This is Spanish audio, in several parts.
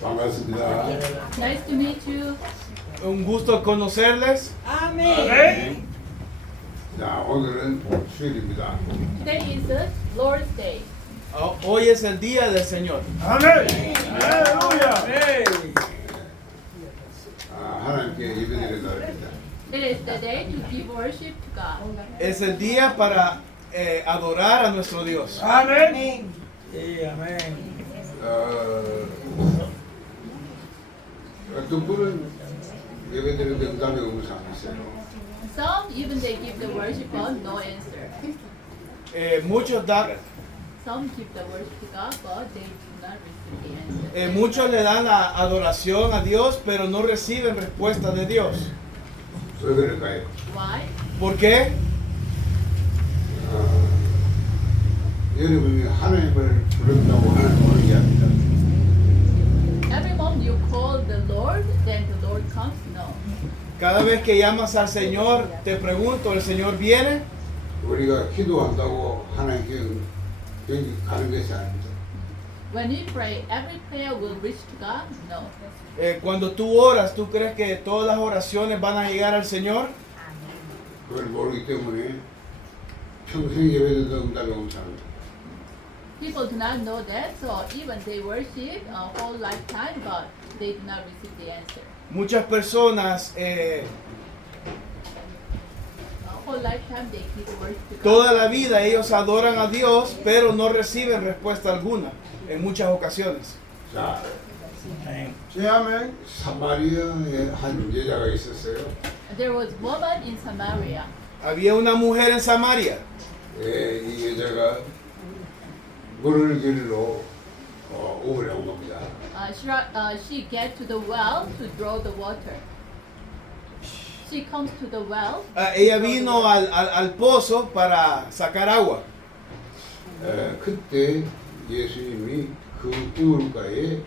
반갑습니다. Nice to meet you. Un gusto conocerles. Amen. 자, 오늘은 수요일입니다. Today is the Lord's Day. Hoy es el día del Señor. 하나님께 예배드리는 날입니다. It is the day to give worship to God. Es el día para adorar a nuestro Dios. 어떤 분은 예배드리는데 응답이 없는 사람이 있어요. Some even they give the worship but no answer. Some give the worship to God but they do not receive the answer. Muchos le dan la adoración a Dios, pero no reciben respuesta de Dios. 왜 그럴까요? Why? ¿Por qué? 여러분이 하나님을 부른다고 하나님을 이야기합니다. Every moment you call the Lord, then the Lord comes? No. Cada vez que llamas al Señor, te pregunto, ¿el Señor viene? 우리가 기도한다고 하나님께 가는 것이 아닙니다. When we pray, every prayer will reach to God? No. Cuando tú oras, ¿tú crees que todas las oraciones van a llegar al Señor? 그걸 모르기 때문에 평생 예배드려도 응답이 없는 사람입니다. People do not know that, so even they worship a whole lifetime, but they do not receive the answer. Muchas personas A whole lifetime they give worship to God. toda la vida ellos adoran a Dios, pero no reciben respuesta alguna en muchas ocasiones. 자, 사마리아에 한 여자가 있었어요. There was a woman in Samaria. Había una mujer en Samaria. 이 여자가 물을 길로 우물에 온 겁니다. She get to the well to draw the water. She comes to the well. Ella vino al pozo para sacar agua. 그때 예수님이 그 우물가에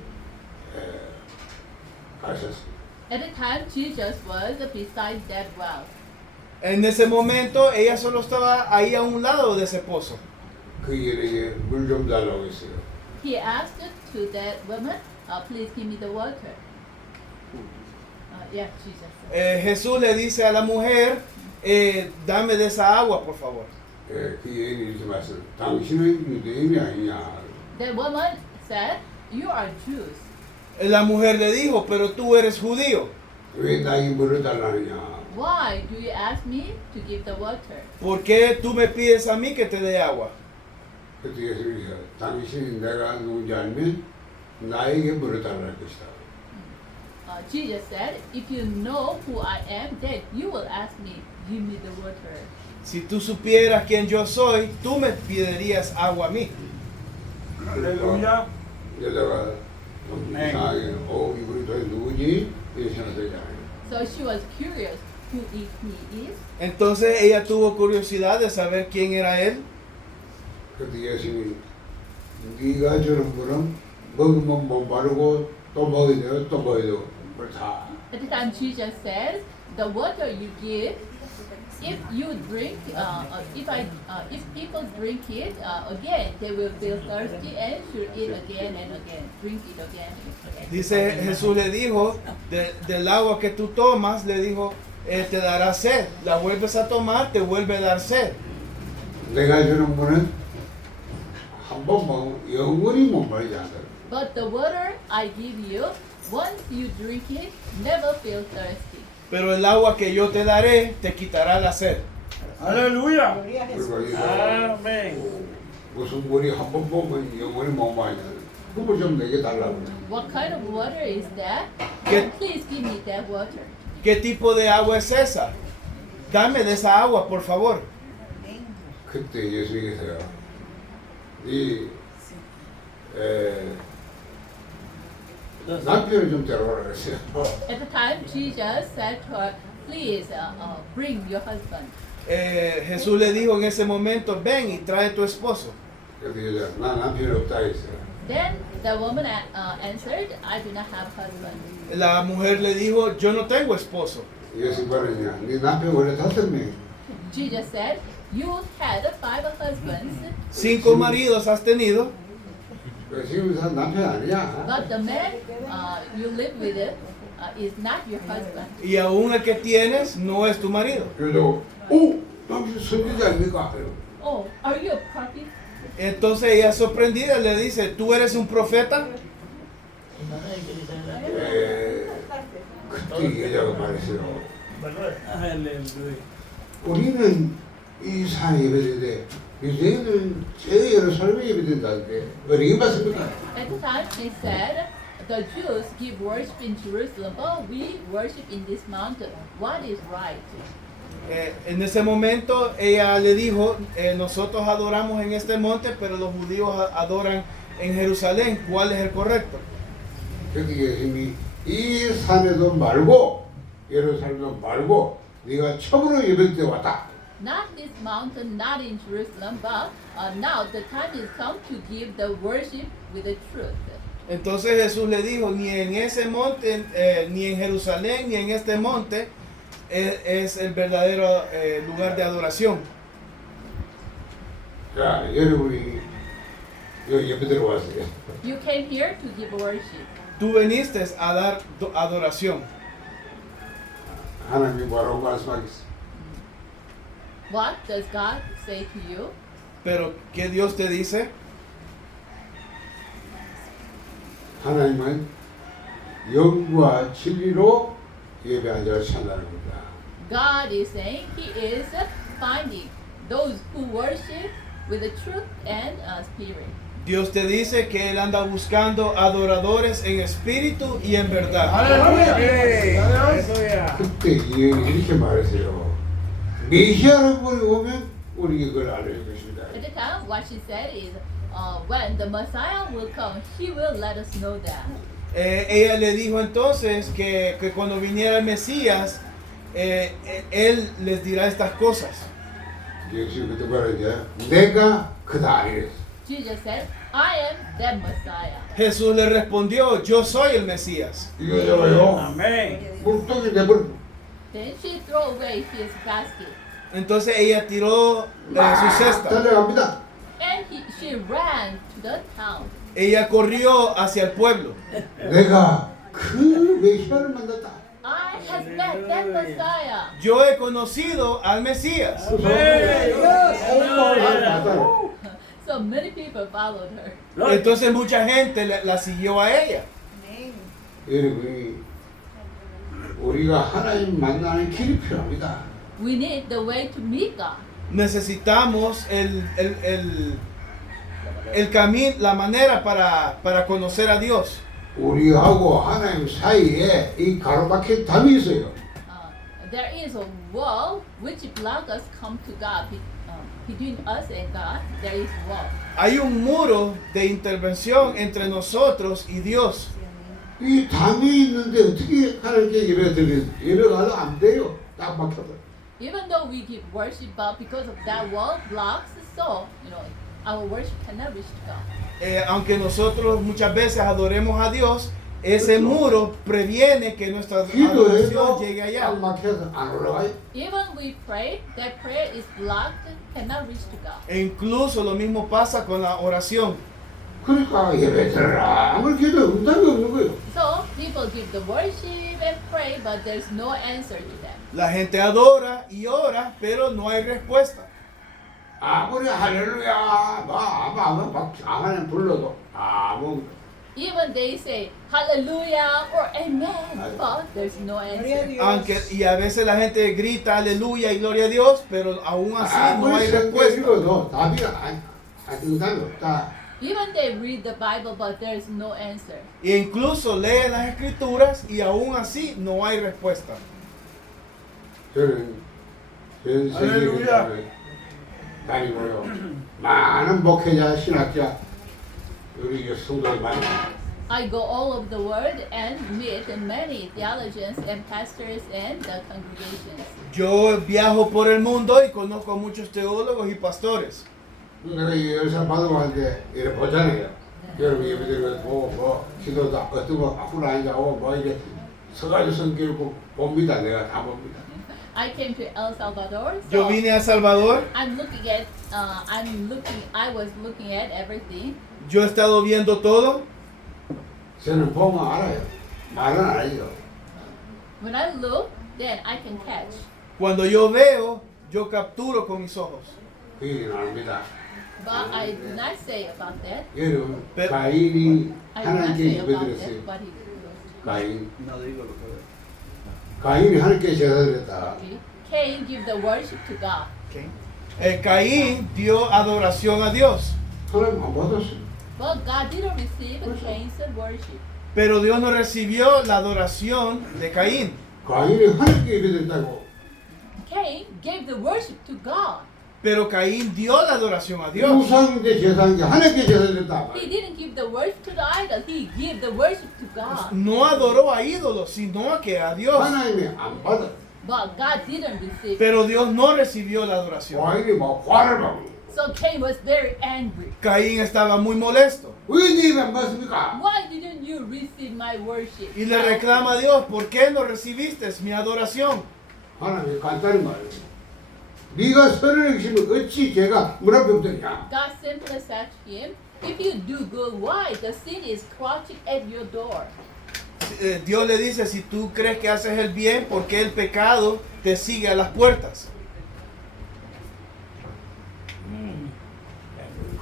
가셨습니다. At the time, Jesus was beside that well. En ese momento ella solo estaba ahí a un lado de ese pozo. 그 여인에게 물 좀 달라고 했어요. He asked to that woman, please give me the water. Yeah, Jesus. Jesús le dice a la mujer, dame de esa agua, por favor. 그 여인이 이렇게 말씀, 당신은 유대인이 아니냐. The woman said, you are Jews. La mujer le dijo, pero tú eres judío. 왜 나에게 물을 달라느냐. Why do you ask me to give the water? ¿Por qué tú me pides a mí que te dé agua? 그때 예수님이 당신이 내가 누군지 알면 나에게 물을 달라는 것이다. Jesus said, if you know who I am, then you will ask me, give me the water. Si tú supieras quién yo soy, tú me pedirías agua a mí. 할렐루야. 여자가 좀 이상하게 이분이 도대체 누구지? 이렇게 생각되잖아요. So she was curious who he is. Entonces ella tuvo curiosidad de saber quién era él. 그때 예수님이 네가 주는 물은 먹으면 못 마르고 또 먹어야 돼요, 또 먹어야 돼요. 그렇다. At the time, Jesus said, the water you give, if you drink, if people drink it again, they will feel thirsty and should eat again and again, drink it again and again. Dice Jesús le dijo, del agua que tú tomas, le dijo, te dará sed. La vuelves a tomar, te vuelve a dar sed. 내가 주는 물은 한 번 먹으면 영원히 못 마르지 않아요. But the water I give you, once you drink it, never feel thirsty. Pero el agua que yo te daré, te quitará la sed. Aleluya. 그리고 이거 무슨 물이 한 번 먹으면 영원히 못 마르잖아요. 그물 좀 내게 달라고. What kind of water is that? ¿Qué? Please give me that water. ¿Qué tipo de agua es esa? Dame de esa agua, por favor. 그때 예수님께서요. 남편을 좀 데려오라 그랬어요. At the time, Jesus said to her, please bring your husband. Jesús le dijo en ese momento, ven y trae tu esposo. 그래서 여자 나 남편이 없다 했어요. Then the woman answered, I do not have husband. La mujer le dijo, yo no tengo esposo. 예수 말하냐, 네 남편 원래 5명. Jesus said, You had 5 husbands, 5 maridos has tenido, 그 지금 산 남편 아니야. but the man you live with is not your husband. y aún el que tienes no es tu marido. 그래도 오, 당신 선지자 아닙니까? Oh, are you a prophet? Entonces ella sorprendida le dice, ¿tú eres un profeta? 그때 여자가 말했어요. 우리는 이 산에 예배되는데 유대인은 제 예루살렘에 예배된다는데 어떻게 맞습니까? At the time she said, the Jews give worship in Jerusalem, but we worship in this mountain. What is right? En ese momento ella le dijo, nosotros adoramos en este monte, pero los judíos adoran en Jerusalén. ¿Cuál es el correcto? 그때 예수님이 이 산에도 말고 예루살렘도 말고 네가 처음으로 예배 때 왔다. Not this mountain, not in Jerusalem, but now the time is come to give the worship with the truth. Entonces Jesús le dijo, ni en ese monte, ni en Jerusalén, ni en este monte es el verdadero lugar de adoración. 자, 여러분이 여기 예배 들어왔어요. You came here to give worship. Tú viniste a dar adoración. 하나님이 뭐라고 말씀하겠어요? What does God say to you? Pero ¿qué Dios te dice? 하나님은 영과 진리로 예배한 자를 찾는다는 겁니다. God is saying He is finding those who worship with the truth and spirit. Dios te dice que Él anda buscando adoradores en espíritu y en verdad. 그때 이렇게 말했어요. 메시아를 오면 우리 이걸 알려줄 것입니다. At the time, what she said is, when the Messiah will come, He will let us know that. Ella le dijo entonces que cuando viniera el Mesías, Él les dirá estas cosas. 예수 그때 말하자. 내가 그다 이랬어. Jesus said, I am that Messiah. Jesús le respondió, yo soy el Mesías. 이거 저거요. Amén. 물동이 내버려. Then she threw away his basket. Entonces ella tiró su cesta. 달려갑니다. And she ran to the town. Ella corrió hacia el pueblo. 내가 그 메시아를 만났다. I have met that Messiah. Yo he conocido al Mesías. So many people followed her. Entonces mucha gente la siguió a ella. 여러분이 우리가 하나님 만나는 길이 필요합니다. We need the way to meet God. Necesitamos el camino, la manera para conocer a Dios. 우리하고 하나님 사이에 이 가로막힌 담이 있어요. There is a wall which blocks us come to God. Between us and God, there is wall. Hay un muro de intervención entre nosotros y Dios. 이 담이 있는데 어떻게 하나님께 예배가 안 돼요. 딱 막혀서. Even though we give worship, but because of that wall blocks, so our worship cannot reach to God. Aunque nosotros muchas veces adoremos a Dios, ese muro previene que nuestra 기도해도 adoración llegue 딱 allá. 막혀서 안 올라가요. Even we pray, that prayer is blocked, cannot reach to God. E incluso lo mismo pasa con la oración. 그러니까 예배 드려라. 아무리 기도 응답이 없는 거예요. So people give the worship and pray, but there's no answer to them. La gente adora y ora, pero no hay respuesta. 아무리 할렐루야, 막 하나님 불러도 아무. Even they say hallelujah or amen, but there's no answer. Aunque, y a veces la gente grita aleluya y gloria a Dios, pero aún así no 아무리 hay 성경 respuesta. 읽어도 답이 응답이 없다. Even they read the Bible, but there's no answer. E incluso leen las escrituras y aún así no hay respuesta. 저는 전 세계에 다니고요. 많은 목회자, 신학자, 우리 성도들 많이. I go all over the world and meet many theologians and pastors and the congregations. Yo viajo por el mundo y conozco a muchos teólogos y pastores. 내가 이 열사 받으러 왔는데 이래 보잖아요. 여러분 예배드리고 뭐 기도도 어떤 거 아프나 아니냐고 뭐 이래 서가지고 성경 읽고 봅니다. 내가 다 봅니다. I came to El Salvador. Yo So vine a Salvador, I was looking at everything. yo he estado viendo todo. 저는 보면 알아요. 말은 안 해요. When I look, then I can catch. Cuando yo veo, yo capturo con mis ojos. 그 얘기는 압니다. But I did not say about that. 여러분, 네. 가인이 I did not 하나님께 say about 예배드렸어요. that. But he 가인. 가인이 하나님께 제사드렸다. Cain give the worship to God. Caín dio adoración a Dios, 하나님 안 받았어요. But God didn't receive Cain's worship. pero Dios no recibió la adoración de Caín. 가인이 하나님께 예배드렸다고. Cain gave the worship to God. Pero Caín dio la adoración a Dios. 우상인데 제사한 게 하나님께 제사드렸다. He didn't give the worship to the idol. He gave the worship to God. No adoró a ídolos, sino que a Dios. 하나님이 안 받아. But God didn't receive. Pero Dios no recibió la adoración. 가인이 막 화를 받고. So Cain was very angry. Caín estaba muy molesto 왜 네 입에 안 받습니까? Why didn't you receive my worship? y le reclama a Dios, ¿por qué no recibiste mi adoración? 하나님이 간단히 말해요. 네가 선을 행시면 어찌 죄가 문 앞에 없더냐. God simply said to him, if you do good, why the sin is crouching at your door? Dios le dice, si tú crees que haces el bien, ¿por qué el pecado te sigue a las puertas?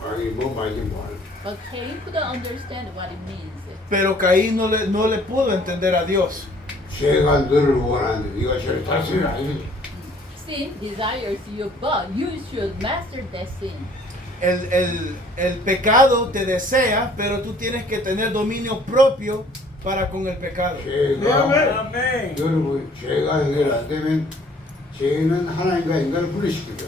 가인이 뭐 말인지 뭐. But Cain couldn't understand what it means. Pero Caín no le pudo entender a Dios. 죄가 너를 원하는데 네가 죄를 다스리라 이거지. Sin desires you, but you should master that sin. El pecado te desea, pero tú tienes que tener dominio propio para con el pecado. 죄가 여러분 죄가 해결 안 되면 죄는 하나님과 인간을 분리시키죠.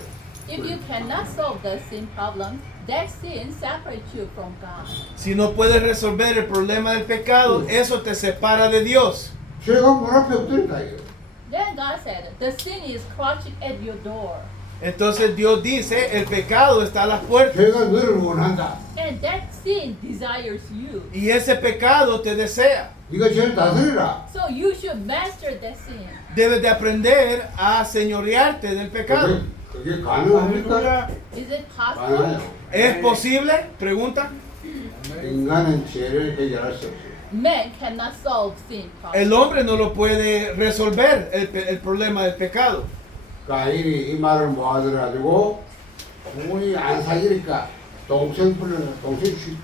If you cannot solve the sin problem, that sin separates you from God. Si no puedes resolver el problema del pecado, eso te separa de Dios. 죄가 문 앞에 없더니까 이거. Then God said, the sin is crouching at your door. Entonces Dios dice, el pecado está a las puertas 죄가 너를 원한다. And that sin desires you. y ese pecado te desea. 네가 죄를 다스리라. So you should master that sin. Debes de aprender a señorearte del pecado. 그게 가능합니까? Is it possible? 가능해요. ¿Es posible? Pregunta. 인간은 죄를 해결할 수 없어요. Man cannot solve sin problem. El hombre no lo puede resolver el problema del pecado. 가인이 이 말을 모아들어가지고 부모님 안 사귀니까 동생 불러라. 동생 쥐.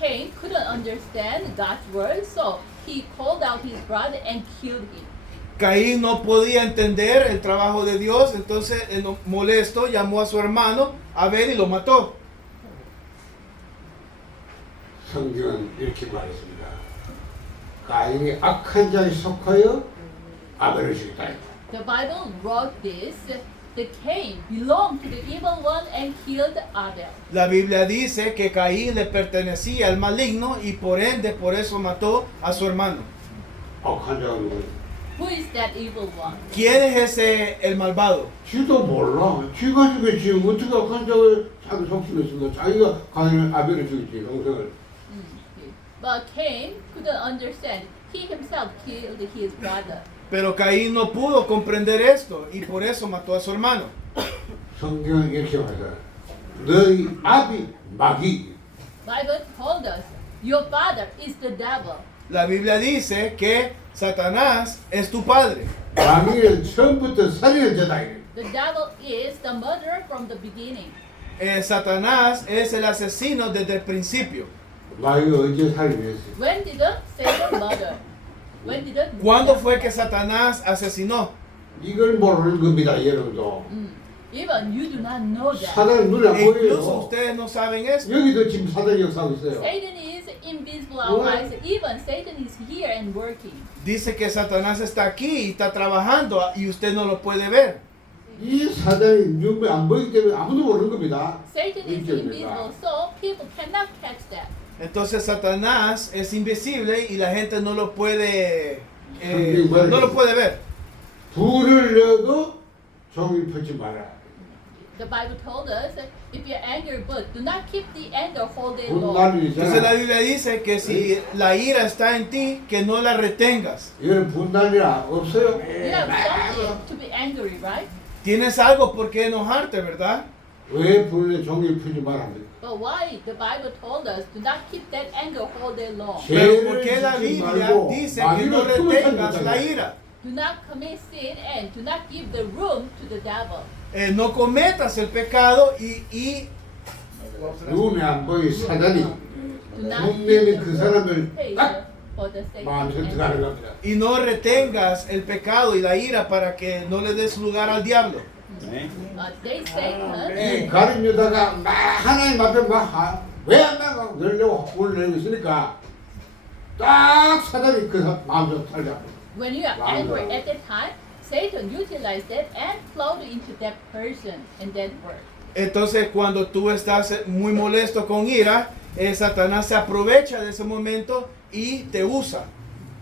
Cain couldn't understand God's word, so he called out his brother and killed him. Caín no podía entender el trabajo de Dios, entonces molesto llamó a su hermano Abel y lo mató. 성경은 이렇게 말했습니다. 가인이 악한 자에 속하여 아벨을 죽였다. The Bible wrote this, the Cain belonged to the evil one and killed Abel. La Biblia dice que Caín le pertenecía al maligno y por ende por eso mató a su hermano. 악한 자가 누구예요? Who is that evil one? ¿Quién es ese el malvado? 쥐도 몰라. 쥐가 죽였지. 어떻게 악한 자가 자기 속심했습니까? 자기가 가인을 아벨을 죽였지. 동생을. But Cain couldn't understand. He himself killed his brother. Pero Caín no pudo comprender esto y por eso mató a su hermano. 성경은 이렇게 말해요. 너희 아비 마귀. Bible told us, your father is the devil. La Biblia dice que Satanás es tu padre. 마귀는 처음부터 살인을 졌다. The devil is the murderer from the beginning. Satanás es el asesino desde el principio. 마귀가 언제 살인했어요? When did Satan murder? When did ¿Cuándo fue que Satanás asesinó? 이걸 모르는 겁니다, 여러분도. Even you do not know that. 사단은 눈에 안 Incluso 보여요. ustedes no saben esto. 여기도 지금 사단이 역사하고 있어요. Satan is invisible our eyes. Even Satan is here and working. Dice que Satanás está aquí y está trabajando y usted no lo puede ver. 이 사단이 눈에 안 보이기 때문에 아무도 모르는 겁니다. Satan is 인정입니다. invisible, so people cannot catch that. Entonces Satanás es invisible y la gente no lo puede no lo puede ver. 불을 넣어도 종일 펴지 마라. The Bible told us if you're angry, but do not keep the anger whole day long. 분단이 Entonces la 있잖아. Biblia dice que si la ira está en ti, que no la retengas. 이거는 분단이라 없어요. You have something to be angry, right? Tienes algo por qué enojarte, ¿verdad? 왜 분의 종일 풀지 말합니까? But why? The Bible told us do not keep that anger whole day long. Pero ¿por qué la 죄를 짓지 Biblia 말고 dice que no 마귀를 품에 retengas la 삼는다. ira? Do not commit sin and do not give the room to the devil. No cometas el pecado y 눈에 안 보이 사단이 Do not 분명히 give 그 the 사람을 space 딱 for the Satan. 마음에 들어가는 겁니다. y no retengas el pecado y la ira para que no le des lugar al diablo. They Satan. 이 가린 여자가 막 하나님 앞에 막왜안 나가 내려고 혼을 내고 있으니까 딱 사단이 그 마음을 탈잡고 When you are angry at that time, Satan utilized that and flowed into that person and that word. Entonces cuando tú estás muy molesto con ira, Satanás se aprovecha de ese momento y te usa.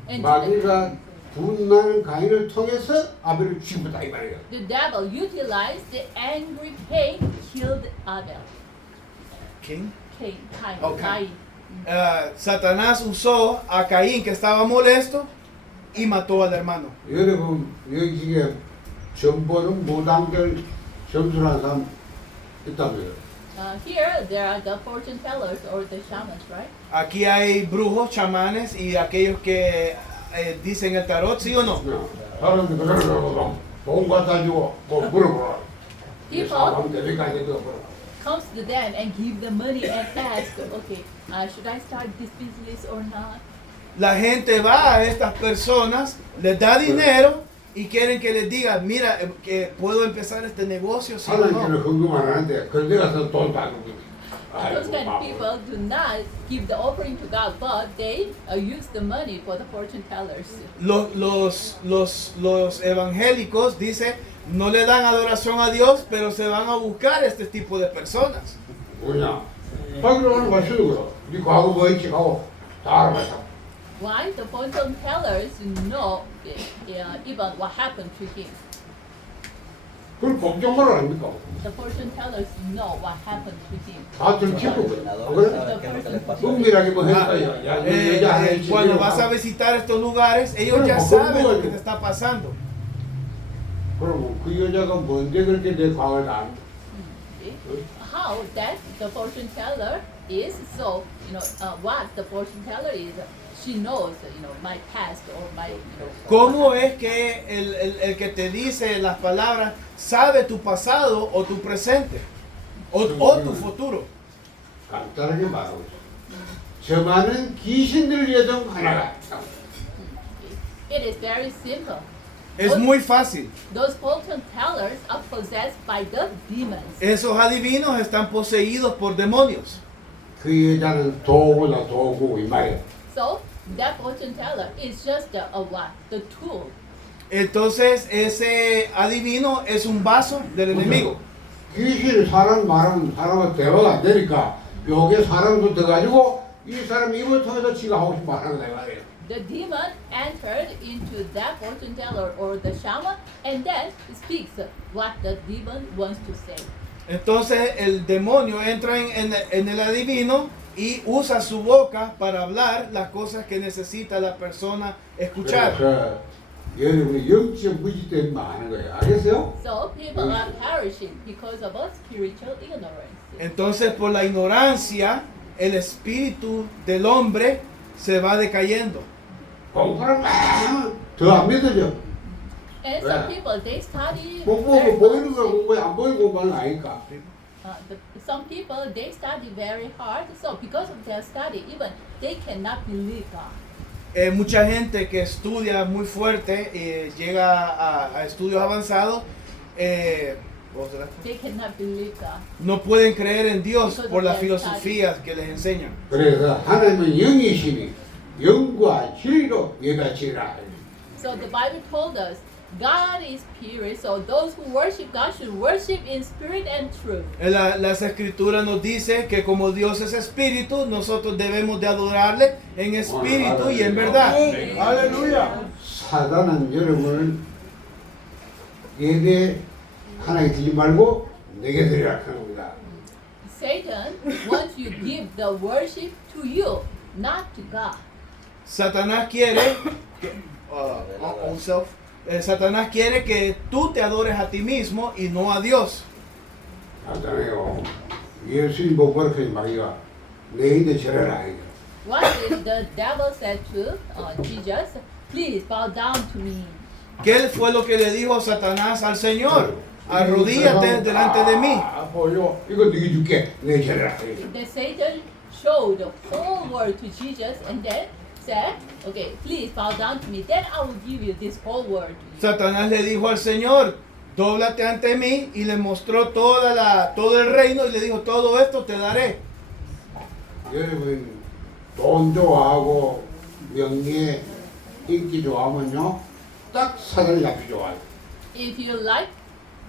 And 마귀가 분나는 가인을 통해서 아벨을 죽였다 이 말이에요. the devil utilized the angry Cain, killed Abel. ¿Quién? Cain, Okay. Cain. Satanás usó a Caín que estaba molesto y mató al hermano. 여러분 여기에 점보는 무당들 점수라는 사람 있다고요. Here there are the fortune tellers or the shamans, right? Aquí hay brujos, chamanes y aquellos que dicen el tarot, ¿sí o no? 사람들 그러고 돈 갖다 주고 뭐 물어보라. People 사람 데려가야 돼. comes to them and give them money and ask, okay, should I start this business or not? La gente va a estas personas, les da dinero y quieren que les diga, mira, que puedo empezar este negocio, ¿sí o 하나님께는 no? 헌금 안 하는데 그런데 가서 돈 다 주고. Those kind of people do not give the offering to God, but they use the money for the fortune tellers. Los evangélicos, dice, no le dan adoración a Dios, pero se van a buscar este tipo de personas. 뭐냐? 자기를 하는 거 쓰는 거야. 네 과거 뭐 있지 하고 다 알아봤어. Why? The fortune tellers know even what happened to him. 그걸 걱정만 아닙니까? The fortune tellers know what happened to him. 다 들키고 그래? 은밀하게 뭐 했어요. 야, 여자 하나 있지. Cuando vas a visitar estos lugares, ellos ya saben lo que te está pasando. 그럼 그 여자가 뭔데 그렇게 내 과거를 다 아는 How that the fortune teller is, so what the fortune teller is, she knows my past or my ¿Cómo es que el que te dice las palabras sabe tu pasado o tu presente o tu futuro? 간단하게 말하고 있어. 저만은 귀신들 예정 하나가 It is very simple. Es muy fácil. Those fortune tellers are possessed by the demons. Esos adivinos están poseídos por demonios. 그 여자는 도구다 도구 이 말이야. So that fortune teller is just the tool. Entonces ese adivino es un vaso del enemigo. 귀신이 사람 말하면 사람과 대화가 안 되니까 여기에 사람도 들어가지고 이 사람 입을 통해서 지가 하고 싶어 하는 거다 이 말이에요. The demon entered into that fortune teller or the shaman and then speaks what the demon wants to say. Entonces el demonio entra en el adivino y usa su boca para hablar las cosas que necesita la persona escuchar. 그래서 여러분이 영적 무지 때문에 많은 거예요. 알겠어요? So people are perishing because of a spiritual ignorance. Entonces por la ignorancia el espíritu del hombre se va decayendo. 공부를 더안 믿어져. And some people they study 공부하고 very 보이는 걸 much. 공부해 안 보이는 공부하는 거 아니까. Some people they study very hard, so because of their study, even they cannot believe God. Mucha gente que estudia muy fuerte y llega a estudios avanzados They cannot believe God. no pueden creer en Dios por las filosofías que les enseñan. 그래서 하나님은 영이시니 영과 진리로 예배하시라. So the Bible told us God is spirit, so those who worship God should worship in spirit and truth. Las escrituras nos dice que como Dios es espíritu, nosotros debemos de adorarle en espíritu y en verdad. 할렐루야. 사단은 여러분을 예배 하나에 들지 말고 내게 드리라 하는 겁니다. Satan wants you to give the worship to you, not to God. Satanás quiere Satanás quiere que tú te adores a ti mismo y no a Dios. 하잖아요. 예수님 보고 그렇게 말이야. 내 인데 절해라 이게. What did the devil say to Jesus? Please bow down to me. ¿Qué fue lo que le dijo Satanás al Señor? Arrodíllate delante de mí. 보여. 이거 네게 줄게. 내 절해라. Then Satan showed the whole world to Jesus and then said, okay, please bow down to me. Then I will give you this whole world to you. Satanás le dijo al Señor, dóblate ante mí, y le mostró todo el reino y le dijo, todo esto te daré. 여러분 돈 좋아하고 명예 인기 좋아하면요 딱 사단이 잡히 좋아요. If you like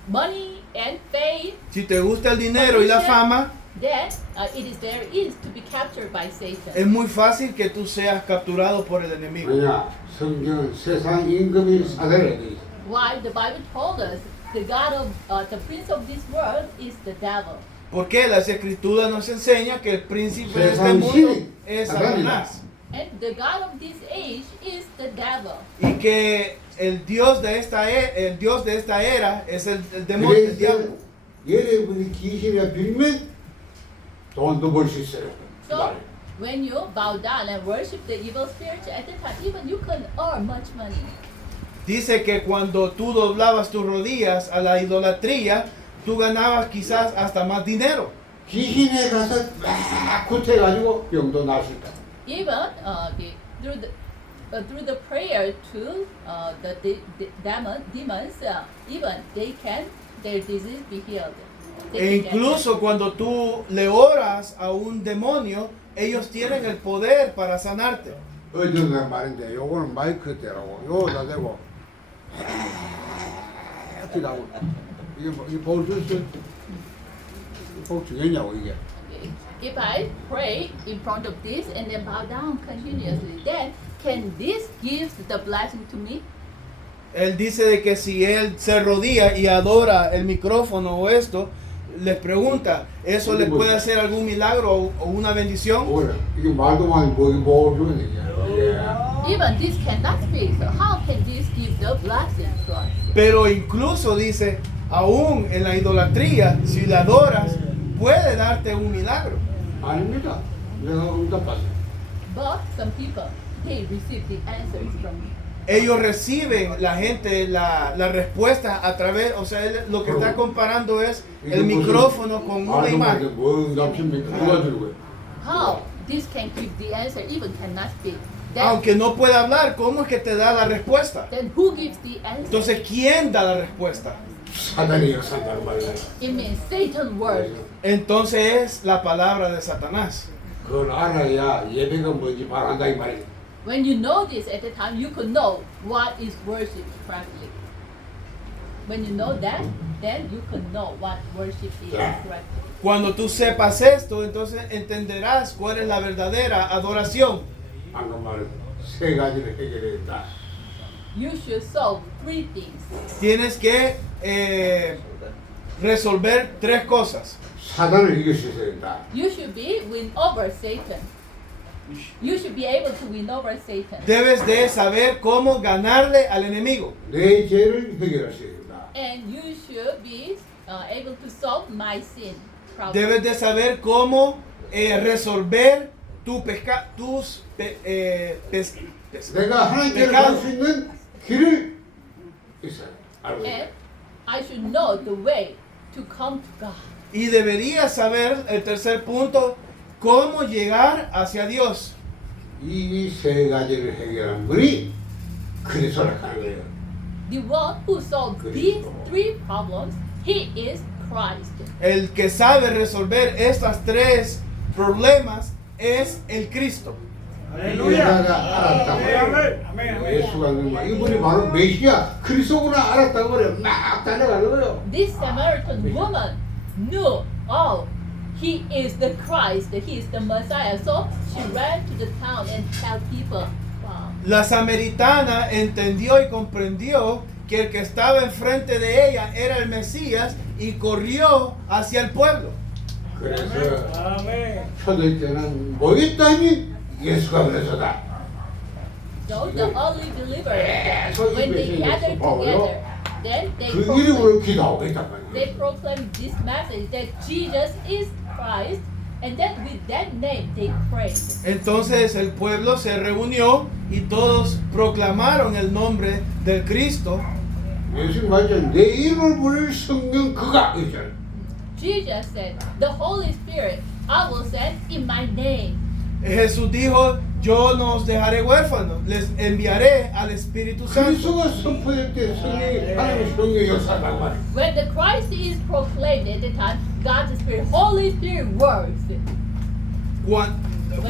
money and fame, Si te gusta el dinero y la fama, then it is very easy to be captured by Satan. es muy fácil que tú seas capturado por el enemigo. 왜냐 성경은 세상 임금이 사단에 돼 있어. Why? The Bible told us the God of the prince of this world is the devil. Porque las escrituras nos enseñan que el príncipe de este Sesan mundo sí, es Satanás. Satanás. And the God of this age is the devil. Y que el Dios de esta era es el demonio, el 그래서 diablo. 여러분이 귀신에 빌면 돈도 벌 수 있어요. 그 So 말이에요. when you bow down and worship the evil spirits at the time, even you can earn much money. Dice que cuando tú doblabas tus rodillas a la idolatría, tú ganabas quizás hasta más dinero. 귀신에 가서 막 구태가지고 병도 날 수 있다. Even through the prayer to demons, even their disease be healed. They E can get incluso cuando tú le oras a un demonio, ellos tienen el poder para sanarte. 어제도 내가 말인데 요거는 마이크 대라고 요거다 대고 이렇게 나고 이게 볼수 있어? 볼 주겠냐고 이게. Okay. If I pray in front of this and then bow down continuously, then can this give the blessing to me? Él dice de que si él se arrodilla y adora el micrófono o esto, les pregunta, ¿eso le puede hacer algún milagro o una bendición? 뭐래? 이게 말도 많이 뭘 주는 얘기야. Even this cannot speak, so how can this give the blessing to us? Pero incluso dice, aún en la idolatría, si la adoras, puede darte un milagro. 아닙니다. 내가 응답받았어. But some people, they receive the answers from me. Ellos reciben, la gente, la respuesta a través, o sea, él lo que está comparando es el micrófono con una imagen. 뭐 응답십니까? 누가 주는 거야? How this can give the answer, even cannot speak. Then, Aunque no puede hablar, ¿cómo es que te da la respuesta? then who gives the answer? Entonces, ¿quién da la respuesta? 사단이에요, 사단 말이야. It means Satan word. Entonces es la palabra de Satanás. 그걸 알아야 예배가 뭔지 말한다 이 말이야. When you know this at the time, you can know what is worship correctly. When you know that, then you can know what worship is Yeah. correctly. Cuando tú sepas esto, entonces entenderás cuál es la verdadera adoración. 방금 말은 세 가지를 해결해야 된다. You should solve three things. Tienes que resolver tres cosas. 사단을 이길 수 있어야 된다. You should be win over Satan. You should be able to win over Satan. Debes de saber cómo ganarle al enemigo. 내 죄를 해결하셔야 된다. And you should be able to solve my sin problem. Debes de saber cómo resolver tus 내가 하나님께로 갈 수 있는 길을 있어요. 알고 있어요. And I should know the way to come to God. Y deberías saber, el tercer punto, cómo llegar hacia Dios. 이 세 가지를 해결한 분이 그리스도라는 거예요. The one who solved these three problems, he is Christ. El que sabe resolver estos tres problemas es el Cristo. 여자가 알았단 말이에요. 예수가 누구야? 이분이 바로 메시아 그리스도구나 알았다고 그래요. 막 달려가는 거예요. This Samaritan woman knew, oh, he is the Christ, he is the Messiah. So she ran to the town and told people, wow. La samaritana entendió y comprendió que el que estaba enfrente de ella era el Mesías y corrió hacia el pueblo. 그래서 아멘. 초대 때는 뭐 있다니 예수가 그래서다. So the early believers, so when they you gathered Paul, together, then they 그 proclaimed, 이름으로 기도하고 있단 they 말이에요. proclaimed this message that Jesus is Christ, and then with that name they prayed. Entonces el pueblo se reunió y todos proclamaron el nombre del Cristo. 예수 말씀 내 이름을 부를 성령 그가 있잖아요. Jesus said, the Holy Spirit I will send in my name. Jesús dijo, yo no os dejaré huérfanos, les enviaré al Espíritu Santo. 그리스도가 선포될 때 성령이 하나님의 성령의 역사란 말이에요. When the Christ is proclaimed at the time, God's Spirit, Holy Spirit works.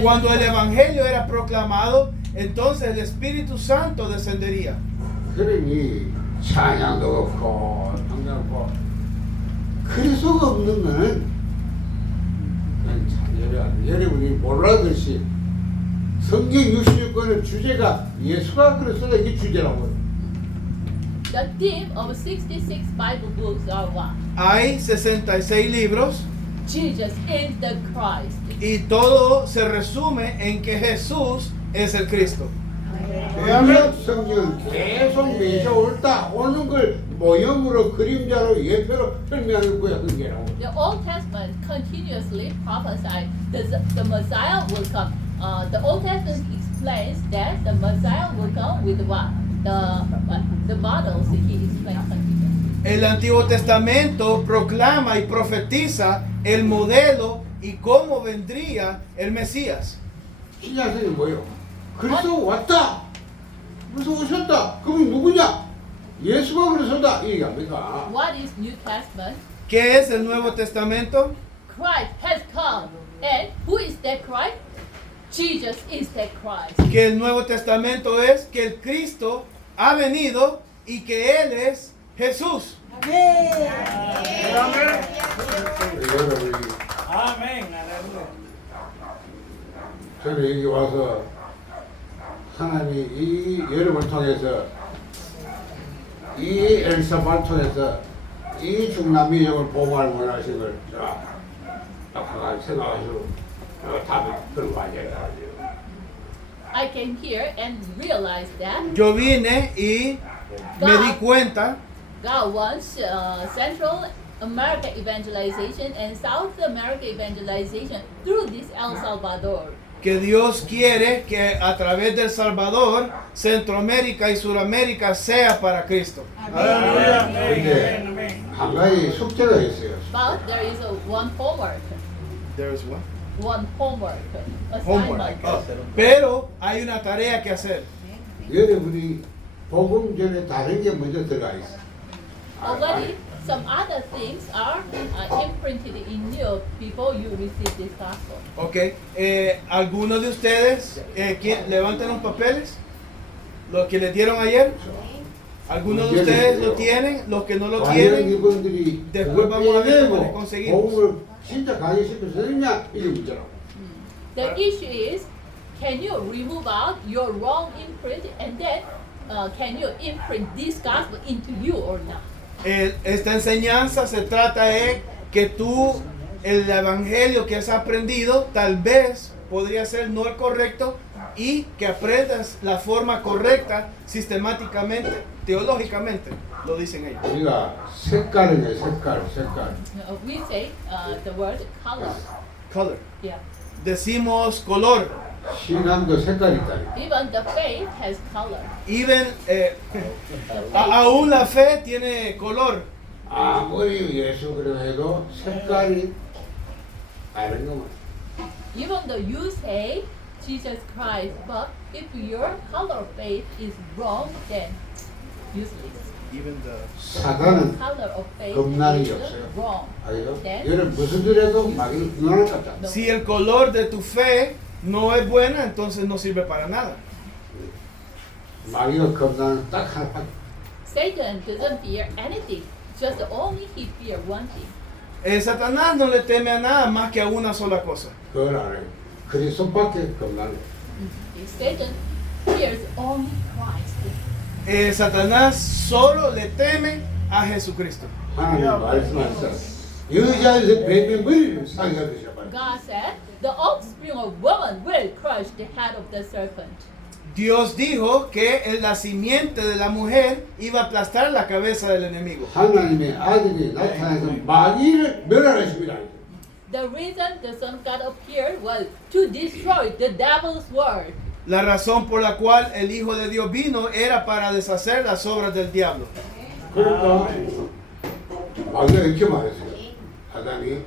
Cuando el Evangelio era proclamado, entonces el Espíritu Santo descendería. 그러니 찬양도 없고 성경 없고 그리스도가 없는 거는 참 여러분이 몰라듯이 성경 66권의 주제가 예수가 그리스도다 이게 주제라고요. The theme of 66 Bible books are what? Hay 66 libros Jesus is the Christ. y todo se resume en que Jesús es el Cristo. 대한민국 성경은 계속 메시아 옳다 오는 걸 모형으로 그림자로 예표로 설명하는 거야 그게라고. The Old Testament continuously prophesied the Messiah will come. The Old Testament explains that the Messiah will come with what? The models he explains continuously. El Antiguo Testamento proclama y profetiza el modelo y cómo vendría el Mesías. 신약성이 뭐예요? 그리스도 왔다. 그리스도 오셨다. 그럼 누구냐? 예수가 그리스도다. 이 얘기합니까? What is New Testament? ¿Qué es el Nuevo Testamento? Christ has come. And who is that Christ? Jesus is that Christ. Que el Nuevo Testamento es que el Cristo ha venido y que Él es Jesús. 여러분이 아멘. 할렐루야. 저는 여기 와서 하나님이 이 여러분을 통해서 이 엘사바를 통해서 이 중남미 영을 보호할 원하신 걸 딱 생각하시고 답이 그런 거 아니에요. I came here and realized that Yo vine y me di cuenta God wants Central America evangelization and South America evangelization through this El Salvador. que Dios quiere que a través del Salvador, Centroamérica y Suramérica sea para Cristo. 할렐루야. 근데 아멘. 아멘. 한 가지 숙제가 있어요. But there is one homework. There's one. One homework. Homework. Assignment. Oh, pero hay una tarea que hacer. 여러분이 복음 전에 다른 게 먼저 들어가 있어. Already, some other things are imprinted in you before you receive this gospel. Ok. ¿Algunos de ustedes levanten los papeles? ¿Los que les dieron ayer? ¿Algunos de ustedes lo tienen? ¿Los que no lo 과연 tienen? 이분들이 Después vamos a ver cómo le 빼내고 conseguimos. 복음을 진짜 강의시킬 수 있느냐 이게 문제라고. The issue is, can you remove out your wrong imprint and then can you imprint this gospel into you or not? Esta enseñanza se trata de que tú, el evangelio que has aprendido, tal vez podría ser no el correcto y que aprendas la forma correcta sistemáticamente, teológicamente, lo dicen ellos. 우리가 색깔이네 색깔. We say the word color. Color. Yeah. Decimos color. 신앙도 색깔이 있다. Even the faith has color. Even, aún la fe tiene color. 아무리 예수 그리고 해도 색깔이 다른 것만. Even though you say Jesus Christ, but if your color of faith is wrong, then useless. Even the 사단은 Color of faith 겁나는 is 게 없어요. wrong. 알죠? Then 여러분 무슨 일 해도 마귀는 불안할 것 같다. si el color de tu fe no es buena, entonces no sirve para nada. 마귀가 겁나는 딱 하나밖에. Satan doesn't fear anything. Just only he fear one thing. Satanás no le teme a nada más que a una sola cosa. 그걸 안 해. 그리스도밖에 겁나는 거야. Satan fears only Christ. Satanás solo le teme a Jesucristo. 하나님 말씀하셨어. 여자에서 뱀의 머리를 상하듯이 해봐요. God said, the offspring of woman will crush the head of the serpent. Dios dijo que la simiente de la mujer iba a aplastar la cabeza del enemigo. 하나님의 아들이 나타나서 마귀를 멸하십니다. The reason the Son of God appeared was to destroy the devil's work. La razón por la cual el Hijo de Dios vino era para deshacer las obras del diablo. 그러니까 마귀가 이렇게 말했어요. 사단이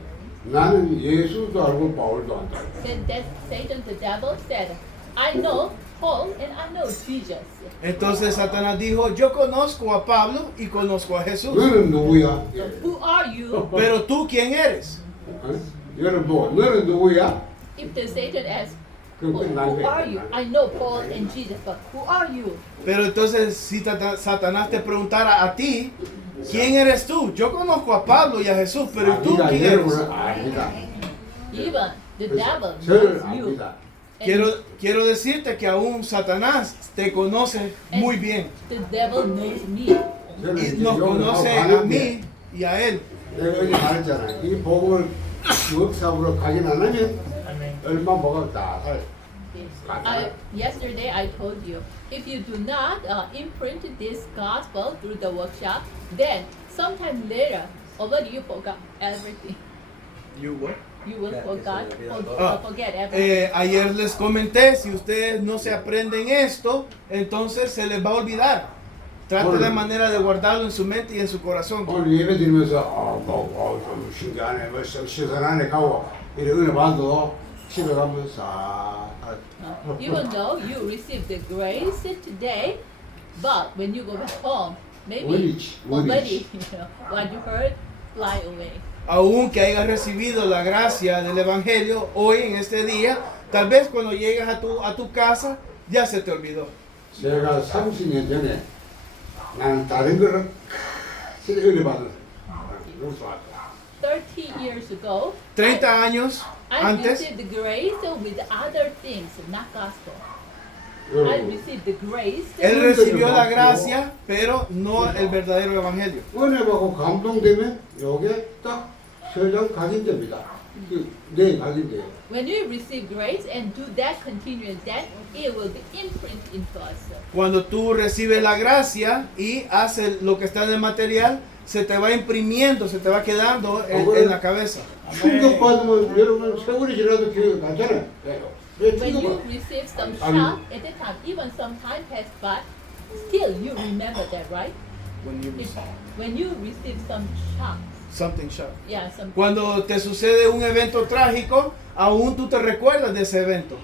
나는 예수도 알고 바울도 안다. Then that Satan, the devil, said, I know Paul and I know Jesus. Entonces Satanás dijo, yo conozco a Pablo y conozco a Jesús. 너는 누구야? So who are you? Pero tú, ¿quién eres? 어? 여러분, 너는 누구야? If the Satan asks, 그럼 who 끝난 거야. are you? I know Paul and Jesus, but who are you? Pero entonces si Satanás te preguntara a ti, ¿quién eres tú? Yo conozco a Pablo y a Jesús, pero ¿y tú 아니다. quién eres? 여러분은 압니다. Even the devil 저를 knows you. 압니다. And Quiero decirte que aún Satanás te conoce muy bien. the devil knows me. 저는 Y 이제 nos 욕을 conoce 하고 a mí 가는데 y a él. 내가 어제 말했잖아. 이 복음을 역사으로 가긴 안 하면 얼마 뭐가 다 살. Yesterday I told you, if you do not imprint this gospel through the workshop, then sometime later, already you forgot everything. You what? You will Ah, forget everything. Ayer les comenté, si ustedes no se aprenden esto, entonces se les va a olvidar. Trate de manera de guardarlo en su mente y en su corazón. 오늘 예배 드리면서 좀 신기하네. 뭐 시선하네 가고 이래 은혜 봐도 집에 가면 싹 Even though you received the grace today, but when you go back home, maybe Words. already what you heard fly away. Aunque hayas recibido la gracia del Evangelio hoy en este día, tal vez cuando llegas a tu casa ya se te olvidó. 제가 30년 전에 나는 다른 거를 진짜 은혜 받은 그럴 줄 알았다. 30 years ago, 30 años I antes, received the grace with other things, not gospel. I 여러분, received the grace. él recibió la gracia, pero no el verdadero Evangelio. 은혜 받고 감동되면 요게 딱 설령 각인됩니다. 내 각인돼요. When you receive grace and do that continuous, then it will be imprinted into us. Cuando tú recibes la gracia y haces lo que está en el material, se te va imprimiendo, se te va quedando en la cabeza. 충격받으면 여러분 세월이 지나도 기억이 나잖아요. 왜 When you 충격받아? receive some I mean- shock at the time, even some time passed by, still you remember that, right? When you receive some shock, Something shock. yeah, some. Cuando te sucede un evento trágico, aún tú te recuerdas de ese evento.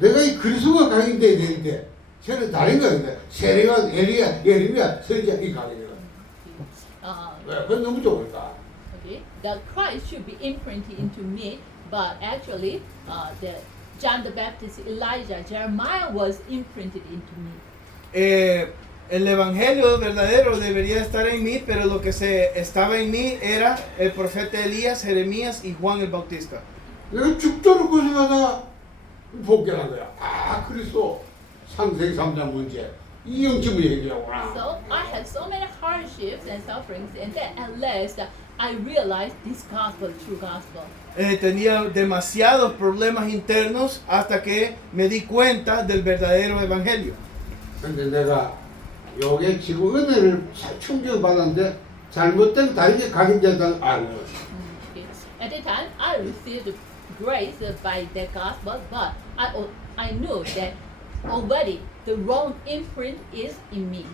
내가 이 그리스도가 각인돼야 되는데 쟤는 다른 거인데 세례가 엘리야, 예레미야, 선지자 이 각인이야. 왜? 그건 너무 좋을까? Okay, the Christ should be imprinted into me, but actually, the John the Baptist, Elijah, Jeremiah was imprinted into me. El evangelio verdadero debería estar en mí, pero lo que estaba en mí era el profeta Elías, Jeremías y Juan el Bautista. 내가 죽도록 고생하다가 복귀한 거야. 아, 그리스도 상생 3장 문제 이 영점을 얘기하구나. So I had so many hardships and sufferings, and then at last I realized this gospel, true gospel. Tenía demasiados problemas internos hasta que me di cuenta del verdadero evangelio. 근데 내가 요게 지금 은혜를 충격받았는데 잘못된 다르게 각인됐다는 알고. Okay. At the time, I received grace by the gospel, but I knew that already the wrong imprint is in me.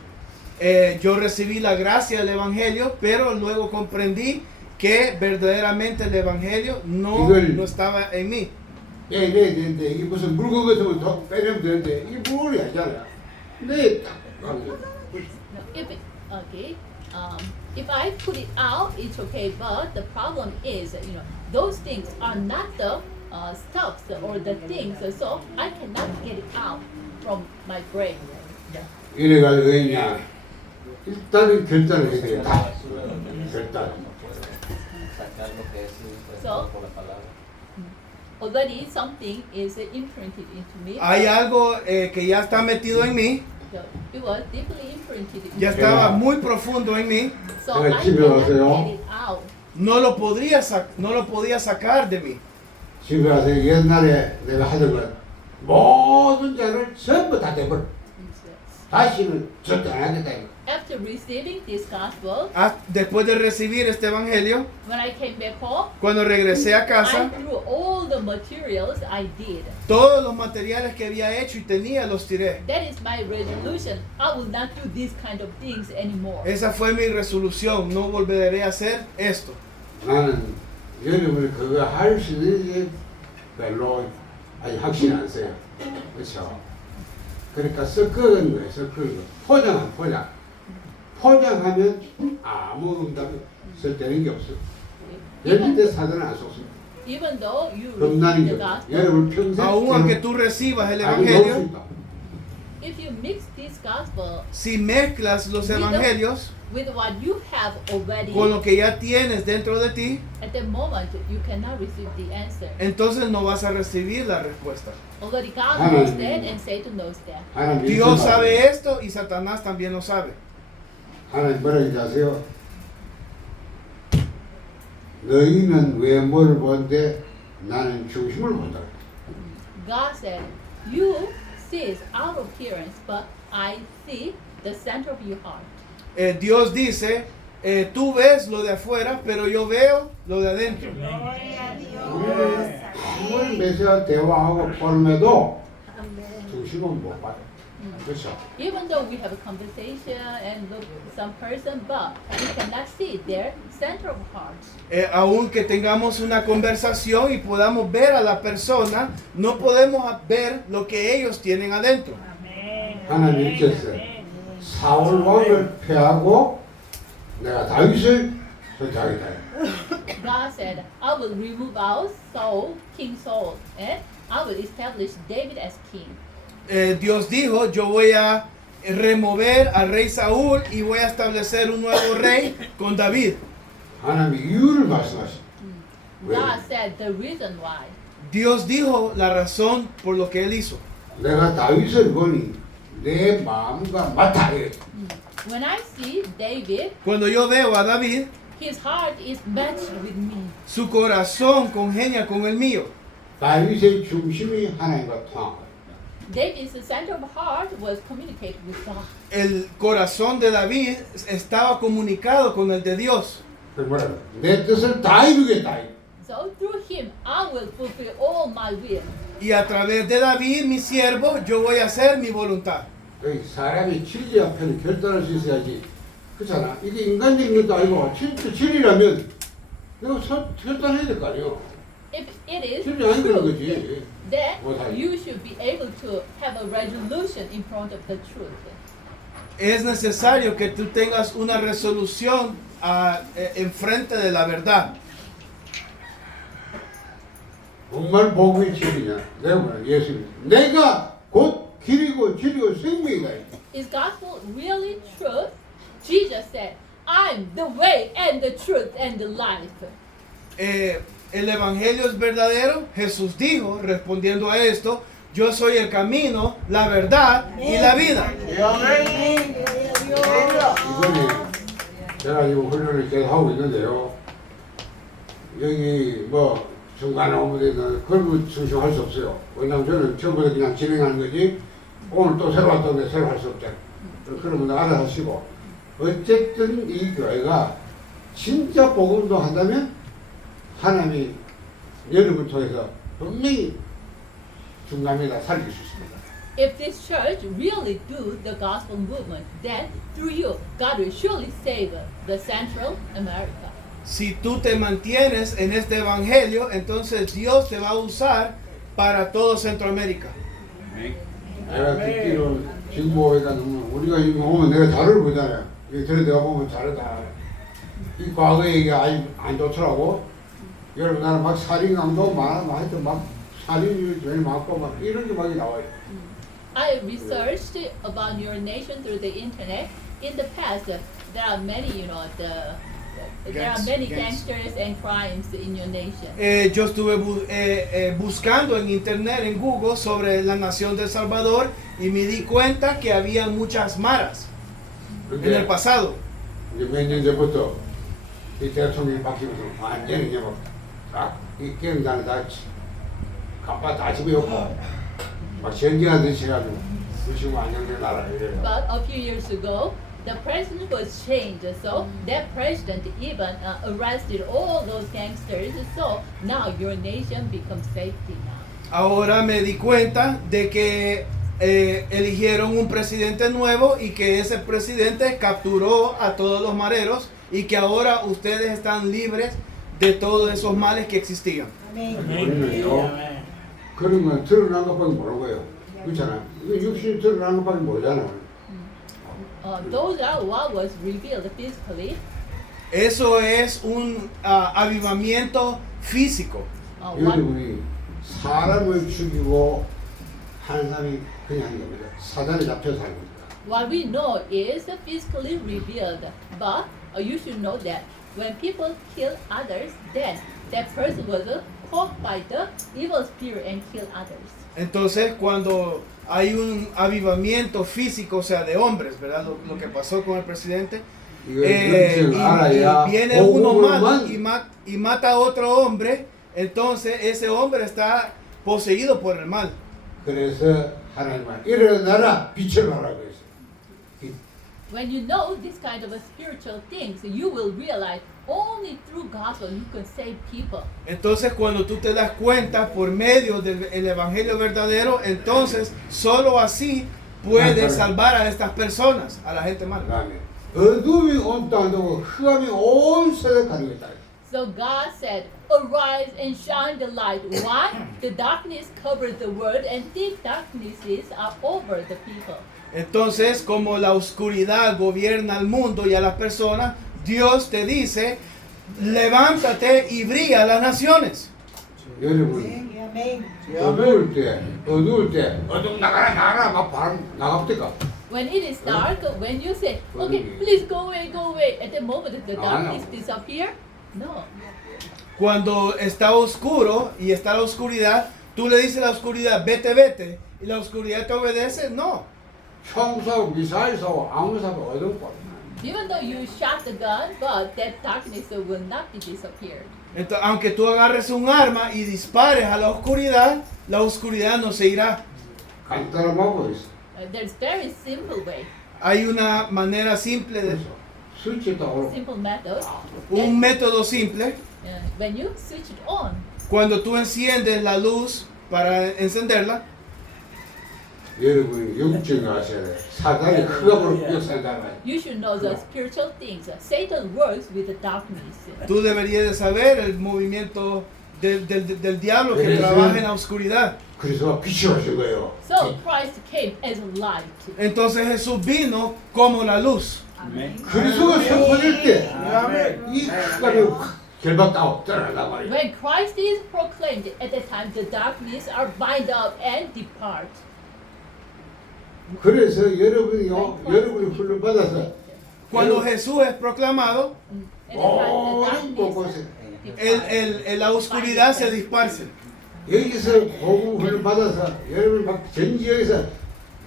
Yo recibí la gracia del evangelio, pero luego comprendí que verdaderamente el evangelio no estaba en mí. 빼내야 되는데 이게 무슨 물건 같으면 더 빼내면 되는데 이게 물이 아니잖아요. 네, 딱. Now, if I put it out, it's okay. But the problem is, those things are not the stuffs or the things, so I cannot get it out from my brain. 이래가지고 왜냐? 일단은 결단을 해야 돼요. 다. 결단. So already something is imprinted into me. Hay algo que ya está metido en mí, So it was deeply imprinted in Ya me. estaba muy profundo en mí. So 제가 I 집에 cannot 와서요. get it out. No lo podía sacar de mí. 집에 와서 옛날에 내가 하던 것 모든 자를 전부 다 대버려. 다시는 절대 안 하겠다 이거. After receiving this gospel, Después de recibir este evangelio, when I came back home, cuando regresé a I casa, threw all the materials I did. todos los materiales que había hecho y tenía los tiré. That is my resolution. I will not do these kind of things anymore. Esa fue mi resolución. No volveré a hacer esto. 나는 여러분이 그거 할 수 있는지 별로 아직 확신 안 써요. 그렇죠? 그러니까 섞은 거예요. 섞은 거. 포장은 포장. 포장하면 아무 응답이 쓸데는 게 없어요. 열릴 때 사단은 안 속습니다. Even though you 겁나는 receive 게 the 없어요. gospel, 여러분 평생 Aun aunque tú recibas el 아니 놓을 수 evangelio, 있다. if you mix this gospel si mezclas los evangelios with what you have already, con lo que ya tienes dentro de ti, at the moment you cannot receive the answer. entonces no vas a recibir la respuesta. Already God knows that and Satan knows that. 하나님 Dios 믿지 sabe 마세요. esto y Satanás también lo sabe. 하나님 뭐라 얘기하세요? 너희는 외모를 보는데 나는 중심을 본다. God said, you see our appearance, but I see the center of your heart. Dios dice, tú ves lo de afuera, pero yo veo lo de adentro. 아무리 메시아 대화하고 볼매도 중심은 못 봐요. 그렇죠? Even though we have a conversation and look some person, but we cannot see their center of heart. Aunque tengamos una conversación y podamos ver a la persona, no podemos ver lo que ellos tienen adentro. 하나님 일켰어요. 사울 왕을 패하고 내가 다윗을 설치하겠다. God said, I will remove out Saul, King Saul, and I will establish David as king. Dios dijo, yo voy a remover al rey Saúl y voy a establecer un nuevo rey con David. 하나님이 이유를 말씀하셨어요. God said the reason why. Dios dijo la razón por lo que él hizo. 내가 다윗을 보니 내 마음과 맞다. When I see David, Cuando yo veo a David, his heart is matched with me. su corazón congenia con el mío. 다윗의 중심이 하나님과 통한 거예요. David's center of heart was communicated with God. El corazón de David estaba comunicado con el de Dios. 그 뭐라고? 내 뜻을 다 이루겠다. So through him, I will fulfill all my will. Y a través de David, mi siervo, yo voy a hacer mi voluntad. 그 사람이 진리 앞에는 결단할 수 있어야지. 그렇잖아. 이게 인간적인 것도 아니고 진리라면 내가 결단해야 될 거 아니에요. If it is 진리 아닌 그런 true, 거지. then 못하게. you should be able to have a resolution in front of the truth. Es necesario que tú tengas una resolución enfrente de la verdad. 정말 복음이 진리냐? 내가 뭐야? 예수님. 내가 곧 길이고 진리고 생명이다. Is gospel really truth? Jesus said, I'm the way and the truth and the life. El evangelio es verdadero. Jesús dijo, respondiendo a esto, yo soy el camino, la verdad y la vida. 이번에 제가 지금 훈련을 계속 하고 있는데요. 여기 뭐 중간에 오면 그걸 중심할 수 없어요. 왜냐면 저는 처음부터 그냥 진행하는 거지. 오늘 또 새로 왔던데 새로 할 수 없잖아요. 그러면 알아서 하시고. 어쨌든 이 교회가 진짜 복음도 한다면 하나님이 여러분을 통해서 분명히 중간에다 살릴 수 있습니다. If this church really do the gospel movement, then through you, God will surely save the Central America. Si tú te mantienes en este evangelio, entonces Dios te va a usar para todo Centroamérica. 내가 듣기로 진보회가 너무 우리가 지금 오면 내가 자료를 보잖아요. 이거 들어 내가 보면 자료다. 이 과거 얘기가 안 좋더라고. 여러분 나는 막 살인 강도 많아, 하여튼 막 살인이 제일 많고 막 이런 게 막 나와요. I researched about your nation through the internet. In the past, there are many, There are many gangsters and crimes in your nation. Yo estuve buscando en internet, en Google, sobre la nación de El Salvador y me di cuenta que había muchas maras en el 그런데 pasado. 이제 몇 년 전부터 이 대통령이 바뀌면서 완전히 이제 막이 경단을 다 갑바 다 집어였고 막 전쟁하듯이 해가지고 무슨 완전히 나라 이래요. But a few years ago, the president was changed. So that president even arrested all those gangsters. So now your nation becomes safety now. Ahora me di cuenta de que eligieron un presidente nuevo y que ese presidente capturó a todos los mareros y que ahora ustedes están libres de todos esos males que existían. 우리는요 그런 건 드러난 것밖에 모르고요. 그렇잖아요. 이거 육신이 드러난 것밖에 모르잖아요. Those are what was revealed physically. Eso es un avivamiento físico. What, 여러분이 사람을 죽이고 하는 사람이 그냥 하는 겁니다. 사단에 잡혀서 하는 겁니다. what we know is physically revealed. But you should know that when people kill others, then that person was caught by the evil spirit and kill others. Entonces, cuando hay un avivamiento físico, o sea, de hombres, ¿verdad? Lo que pasó con el presidente, 이거 y 영적을 알아야 viene uno malo 복음을만 y mata a otro hombre, entonces ese hombre está poseído por el mal. 그래서 하나님은 일어나라 빛을 발하고 있어요. When you know this kind of spiritual things, you will realize only through gospel you can save people. Entonces, cuando tú te das cuenta por medio del el evangelio verdadero, entonces solo así puedes salvar a estas personas, a la gente mala. 그다음에 어둠이 온 땅도 흑암이 온 세상에 가리고 있다. So God said, arise and shine the light. Why? The darkness covers the world and thick darknesses are over the people. Entonces, como la oscuridad gobierna al mundo y a las personas, Dios te dice, levántate y brilla a las naciones. 여러분 어두울 때 어둠 나가라 막 바람 나갑니까? When it is dark, when you say, okay, please go away, at the moment the darkness disappear, no. Cuando está oscuro y está la oscuridad, tú le dices a la oscuridad, vete, y la oscuridad te obedece, no. 총사고 미사일 사고 아무 사고 어둡고 Even though you shot the gun, but that darkness will not be disappeared. Entonces, aunque tú agarres un arma y dispares a la oscuridad no se irá. 간단한 방법이 있어. There's very simple way, Hay una manera simple, 그래서 스위치 따고 simple method. un método simple. When you switch it on, Cuando tú enciendes la luz para encenderla, 여러분이 영적인 거 아셔야 돼. 사단이 흑암으로 역사한다는 거야. you should know the spiritual things. Satan works with the darkness. tú deberías de saber el movimiento del diablo que trabaja en la oscuridad. 그래서 빛이 오신 거예요. So Christ came as light. Entonces Jesús vino como la luz. 그리스도가 선포될 때 이 흑암이 확 결박하고 떠난단 말이에요. When Christ is proclaimed, at the time the darkness are bind up and depart. 그래서 여러분이 훈련 받아서 Cuando Jesús es proclamado, At the time 모든 the 곳에 darkness la oscuridad se dispersa. 여기서 복음 훈련 받아서 여러분 막 전 지역에서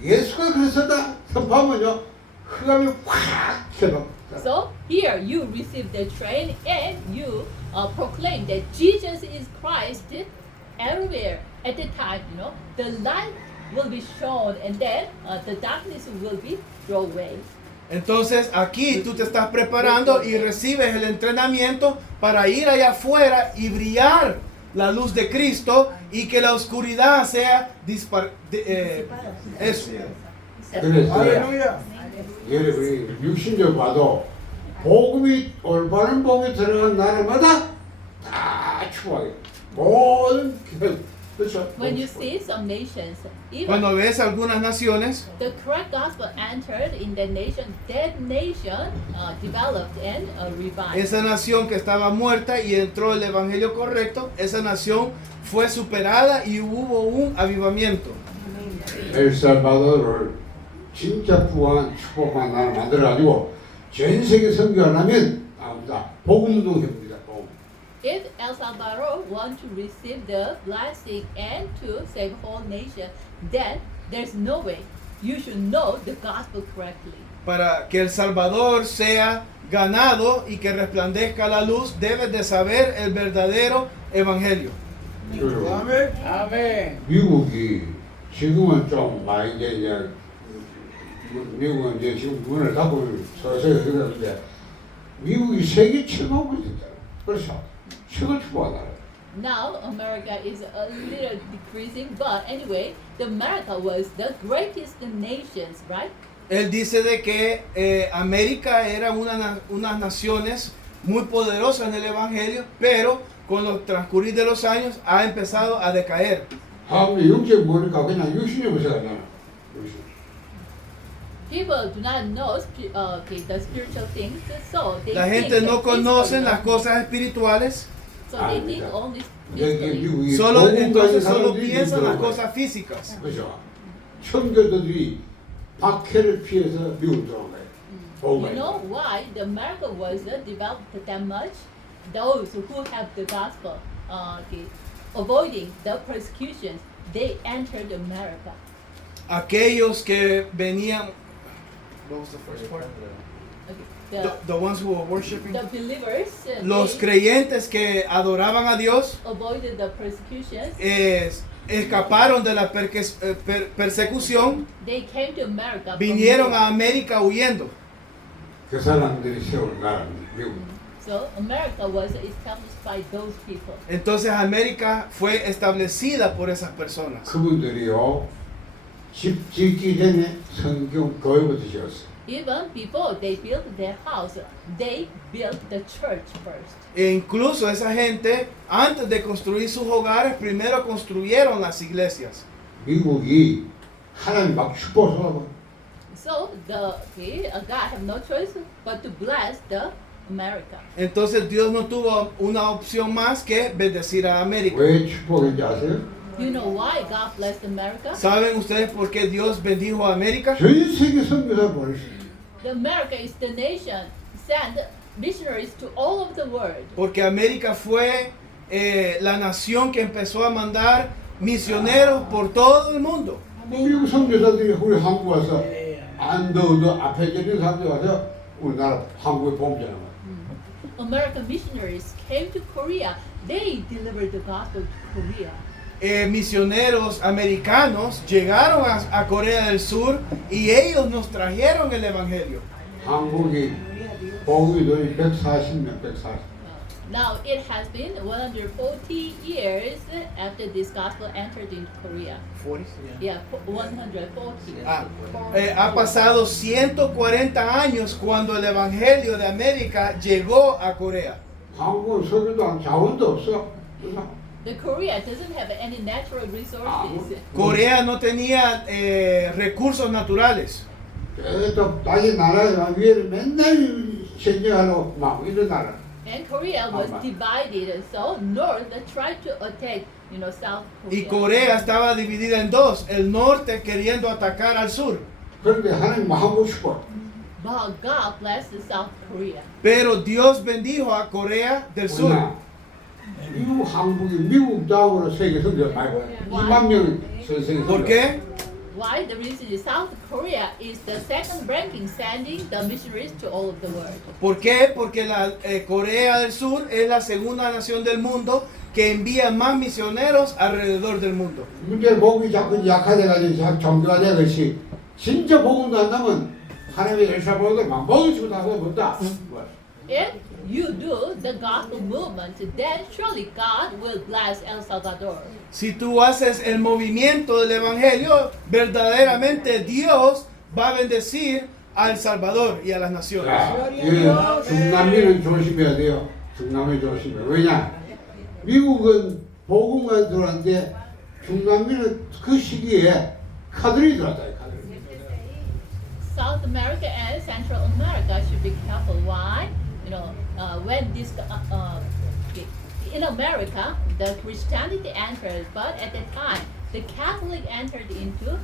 예수가 그리스도다 선포하면요 흑암이 확 결박. So here you receive the train and you proclaim that Jesus is Christ everywhere. At the time, the light will be shown and then the darkness will be thrown away. Entonces aquí tú te estás preparando y recibes el entrenamiento para ir allá afuera y brillar la luz de Cristo y que la oscuridad sea eso. 그래서 여러분이 육신적 봐도 복음이 올바른 복음이 들어간 나라마다 다 추구하게 모든 그렇죠. When you see some nations, even Cuando ves algunas naciones, the correct gospel entered in the nation, that nation developed and revived. esa nación que estaba muerta y entró el evangelio correcto, esa nación fue superada y hubo un avivamiento. 엘살바도르를 진짜 부한 축복한 나라 만들어가지고 전 세계 선교하려면 나옵니다. 복음운동 해봅니다. 복음. If El Salvador want to receive the blessing and to save whole nation, then there's no way. You should know the gospel correctly. Para que El Salvador sea ganado y que resplandezca la luz, debes de saber el verdadero evangelio. 그리고 아멘. 미국이 지금은 좀 많이 이제 미국은 이제 지금 문을 닫고 서서히 그러는데 미국이 세계 최고국이 됐잖아. 그렇죠. 최고 추구하다. Now America is a little decreasing, but anyway, the America was the greatest nations, right? Él dice de que América era unas naciones muy poderosas en el evangelio, pero con los transcurrir de los años ha empezado a decaer. 한국의 영적 보니까 그냥 육신의 것이 아니야. People do not know the spiritual things, so they La think gente no that conoce physically, las cosas espirituales, so they think only 여기 physically. 미국이 solo, 복음 entonces 가진 solo 사람들이 piensan las 있더라고요. cosas físicas. 그렇죠. 청교도들이 박해를 피해서 미국으로 들어온 거예요. 복음 You know why the America was developed that much? Those who have the gospel, avoiding the persecutions, they entered America. Aquellos que venían, what was the first part? Okay. The ones who were worshiping. The believers, Los they creyentes que adoraban a Dios avoided the persecutions. escaparon de la persecución, They came to America. from vinieron Europe. a América huyendo. 그 사람들이 세운 나라입니다. 미국. So America was established by those people. Entonces América fue establecida por esas personas. 그분들이요 집 짓기 전에 성경 교회부터 지었어요. Even before they built their house, they built the church first. E incluso esa gente, antes de construir sus hogares, primero construyeron las iglesias. 미국이 하나님 막 축복하고 So God have no choice but to bless the America. Entonces Dios no tuvo una opción más que bendecir a América. 왜 축복했는지 아세요? You know why God blessed America? ¿Saben ustedes por qué Dios bendijo a América? 전 세계 선교사 보냈어요. The America is the nation sent missionaries to all over the world. Porque América fue la nación que empezó a mandar misioneros por todo el mundo. 미국 선교사들이 우리 한국 와서 안더우도 앞에 계신 사람들 와서 우리나라 한국에 봉전한 거예요. American missionaries came to Korea. They delivered the gospel to Korea. Misioneros americanos llegaron a Corea del Sur y ellos nos trajeron el evangelio. 한국이 복음이 돈이 140년, 140. Now it has been 140 years after this gospel entered into Korea. 40? Yeah, 140. Ha pasado 140 años cuando el evangelio de América llegó a Corea. 한국은 석유도 자원도 없어. 그래서 The Korea doesn't have any natural resources. Corea no tenía recursos naturales. 또 자기 나라에 위에를 맨날 전쟁하러 막 이런 나라. And Korea was divided, so North tried to attack, South Y Korea. Corea estaba dividida en dos, el norte queriendo atacar al sur. 그런데 하나님 하고 싶어. But God blessed South Korea. Pero Dios bendijo a Corea del Sur. 미국 한국이 미국 다음으로 세계 선교 말고 2만 명 세계 ¿Por 선교. qué? Why? The reason is South Korea is the second ranking, sending the missionaries to all of the world. ¿Por qué? Porque Corea del Sur es la segunda nación del mundo que envía más misioneros alrededor del mundo. 문제 복음이 자꾸 약화돼가지고 정교가 돼가지 진짜 복음도 안 나면 하나님의 엘사보도 막 먹이지도 하고 못다. If you do the gospel movement, then surely God will bless El Salvador. Si tú haces el movimiento del evangelio, verdaderamente Dios va a bendecir a El Salvador y a las naciones. 자, 중남미는 조심해야 돼요. 중남미 조심해. 왜냐? 미국은 복음만 들어왔는데 중남미는 그 시기에 카드리 들어왔다. 카드리. South America and Central America should be careful. Why? When this in America, the Christianity entered, but at the time, the Catholic entered into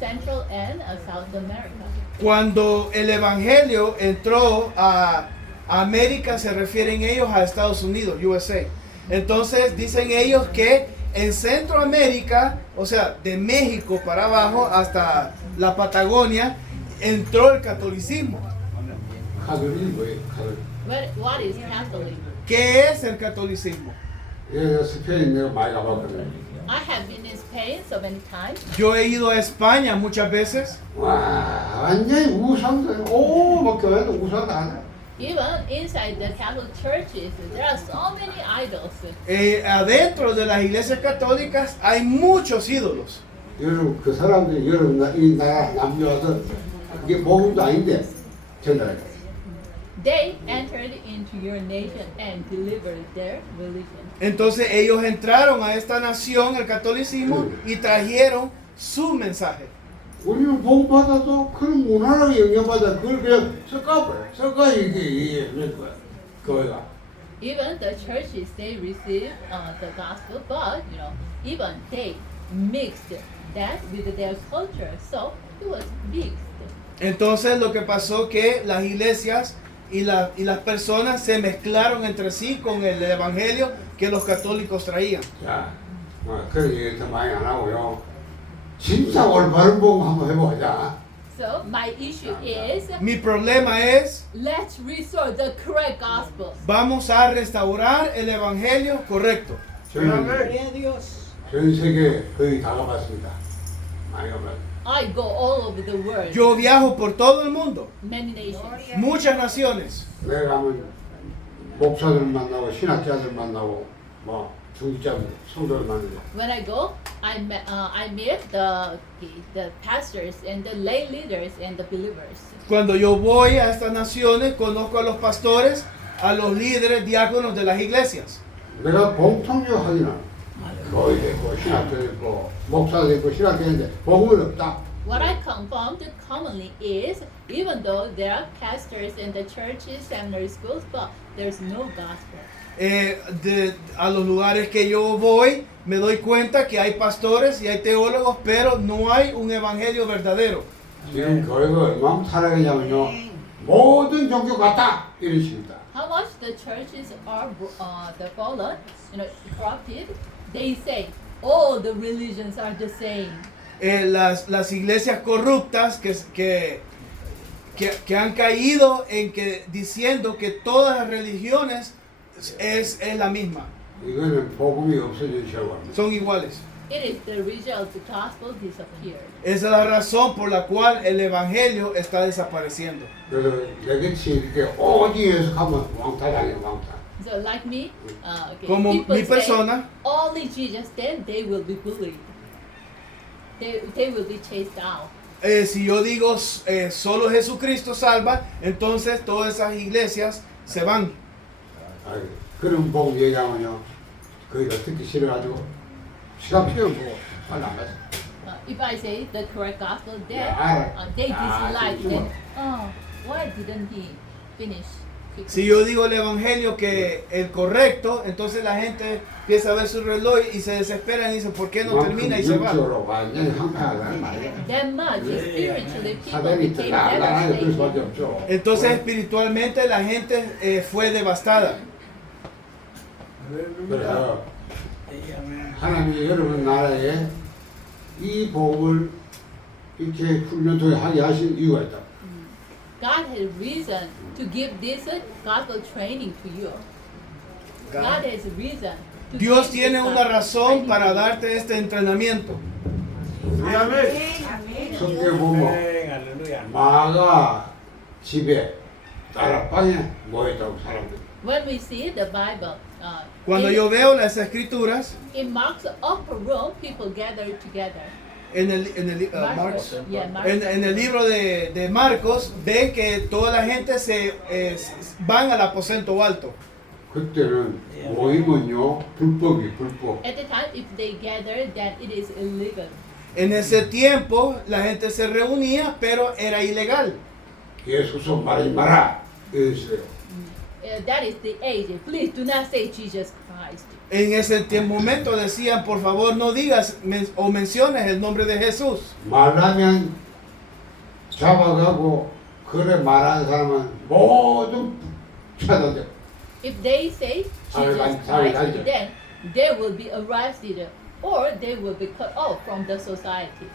Central and South America. Cuando el evangelio entró a América se refieren ellos a Estados Unidos, USA. Entonces dicen ellos que en Centroamérica, o sea, de México para abajo hasta la Patagonia, entró el catolicismo. 카톨릭이 뭐예요? 카톨릭. What is Catholic? ¿Qué es el catolicismo? 예, 스페인 내가 많이 가봤거든요. I have been in Spain so many times. Yo he ido a España muchas veces. 와, 완전히 우상들. 오, 뭐 교회도 우상 안 해. Even inside the Catholic churches, there are so many idols. Adentro de las iglesias católicas hay muchos ídolos. 여러분, 그 사람들이 여러분 이 나라 남겨와서 이게 복음도 아닌데 전달해. They entered into your nation and delivered their religion. Entonces ellos entraron a esta nación, el catolicismo, y trajeron su mensaje. 우리는 복음받아도 그런 문화를 영향받아 그걸 그냥 섞어버려. 섞어 이게 그런 거야. 교회가. Even the churches, they receive the gospel, but even they mixed that with their culture, so it was mixed. Entonces lo que pasó que las iglesias y las personas se mezclaron entre sí con el evangelio que los católicos traían. 자, 그런 얘기 더 많이 안 하고요. 진짜 올바른 복음 한번 해보자. So my issue is, Mi problema es, let's restore the correct gospel. vamos a restaurar el evangelio correcto. 저는 전 세계 거의 다 가봤습니다. 많이 가봤습니다. I go all over the world, Yo viajo por todo el mundo, many nations. muchas naciones. 내가 가면 목사들 만나고 신학자들 만나고 뭐 중직자들 성도들 만나고 When I go, I meet the pastors and the lay leaders and the believers. Cuando yo voy a estas naciones, conozco a los pastores, a los líderes, diáconos de las iglesias. 내가 공통적 확인하는 교회도 있고 신학자도 있고 목사도 있고 신학자인데 복음은 없다. What I confirmed commonly is, even though there are pastors in the churches, seminary schools, but there's no gospel. A los lugares que yo voy, me doy cuenta que hay pastores y hay teólogos, pero no hay un evangelio verdadero. 지금 교회가 얼마나 타락했냐면요. 모든 종교 같다 이런 식이다. How much the churches are the fallen, corrupted? They say all the religions are the same. Las iglesias corruptas que han caído en que diciendo que todas las religiones es la misma, 이거는 복음이 없어진 결과입니다. son iguales. It is the result the gospel disappeared. Esa es la razón por la cual el evangelio está desapareciendo. 그래서 내같이 이렇게 오직 예수 하면 왕따당해요, 왕따. So like me, Como people mi persona, say only Jesus, then they will be bullied. They will be chased out. si yo digo solo Jesucristo salva, entonces todas esas iglesias se van. 아이, 그런 복음 얘기하면요, 거기가 듣기 싫어가지고 시간 필요 없고 빨리 안 가죠. If I say the correct gospel, then Yeah. they Ah, dislike sí, it. Oh, why didn't he finish? Si yo digo el evangelio que el correcto, entonces la gente empieza a ver su reloj y se desesperan y dicen, ¿por qué no termina? Y se va. 영적으로 완전히 한패하다는 말이에요. That much spiritually people 사단이 became 나가야 그럴 수밖에 devastated. 없죠. Entonces espiritualmente la gente fue devastada. 그래서 Amén. 하나님이 여러분 나라에 이 복음을 이렇게 훈련 통해 하게 하신 이유가 있다. God has reason to give this gospel training to you. God has reason to Dios give tiene this una gospel razón training para to you. darte este entrenamiento. 성경에 보면 Amén, aleluya. 마가 집에 다락방에 모였다고 사람들. When we see the Bible, Cuando yo veo las escrituras in Mark's upper room, people gather together. en Marcos, Yeah, Mark. en el libro de Marcos, ve que toda la gente van al aposento alto. 그때는 모임은요 불법이 불법. At the time, if they gather, then it is illegal. En ese tiempo la gente se reunía, pero era ilegal. 예수서 말하지 마라 이랬어요. That is the age. Please do not say Jesus Christ. En ese momento decían, por favor no digas o menciones el nombre de Jesús. 말하면 잡아가고 그래 말하는 사람은 모든 차단돼. If they say Jesus Christ, then they will be arrested or they will be cut off from the society.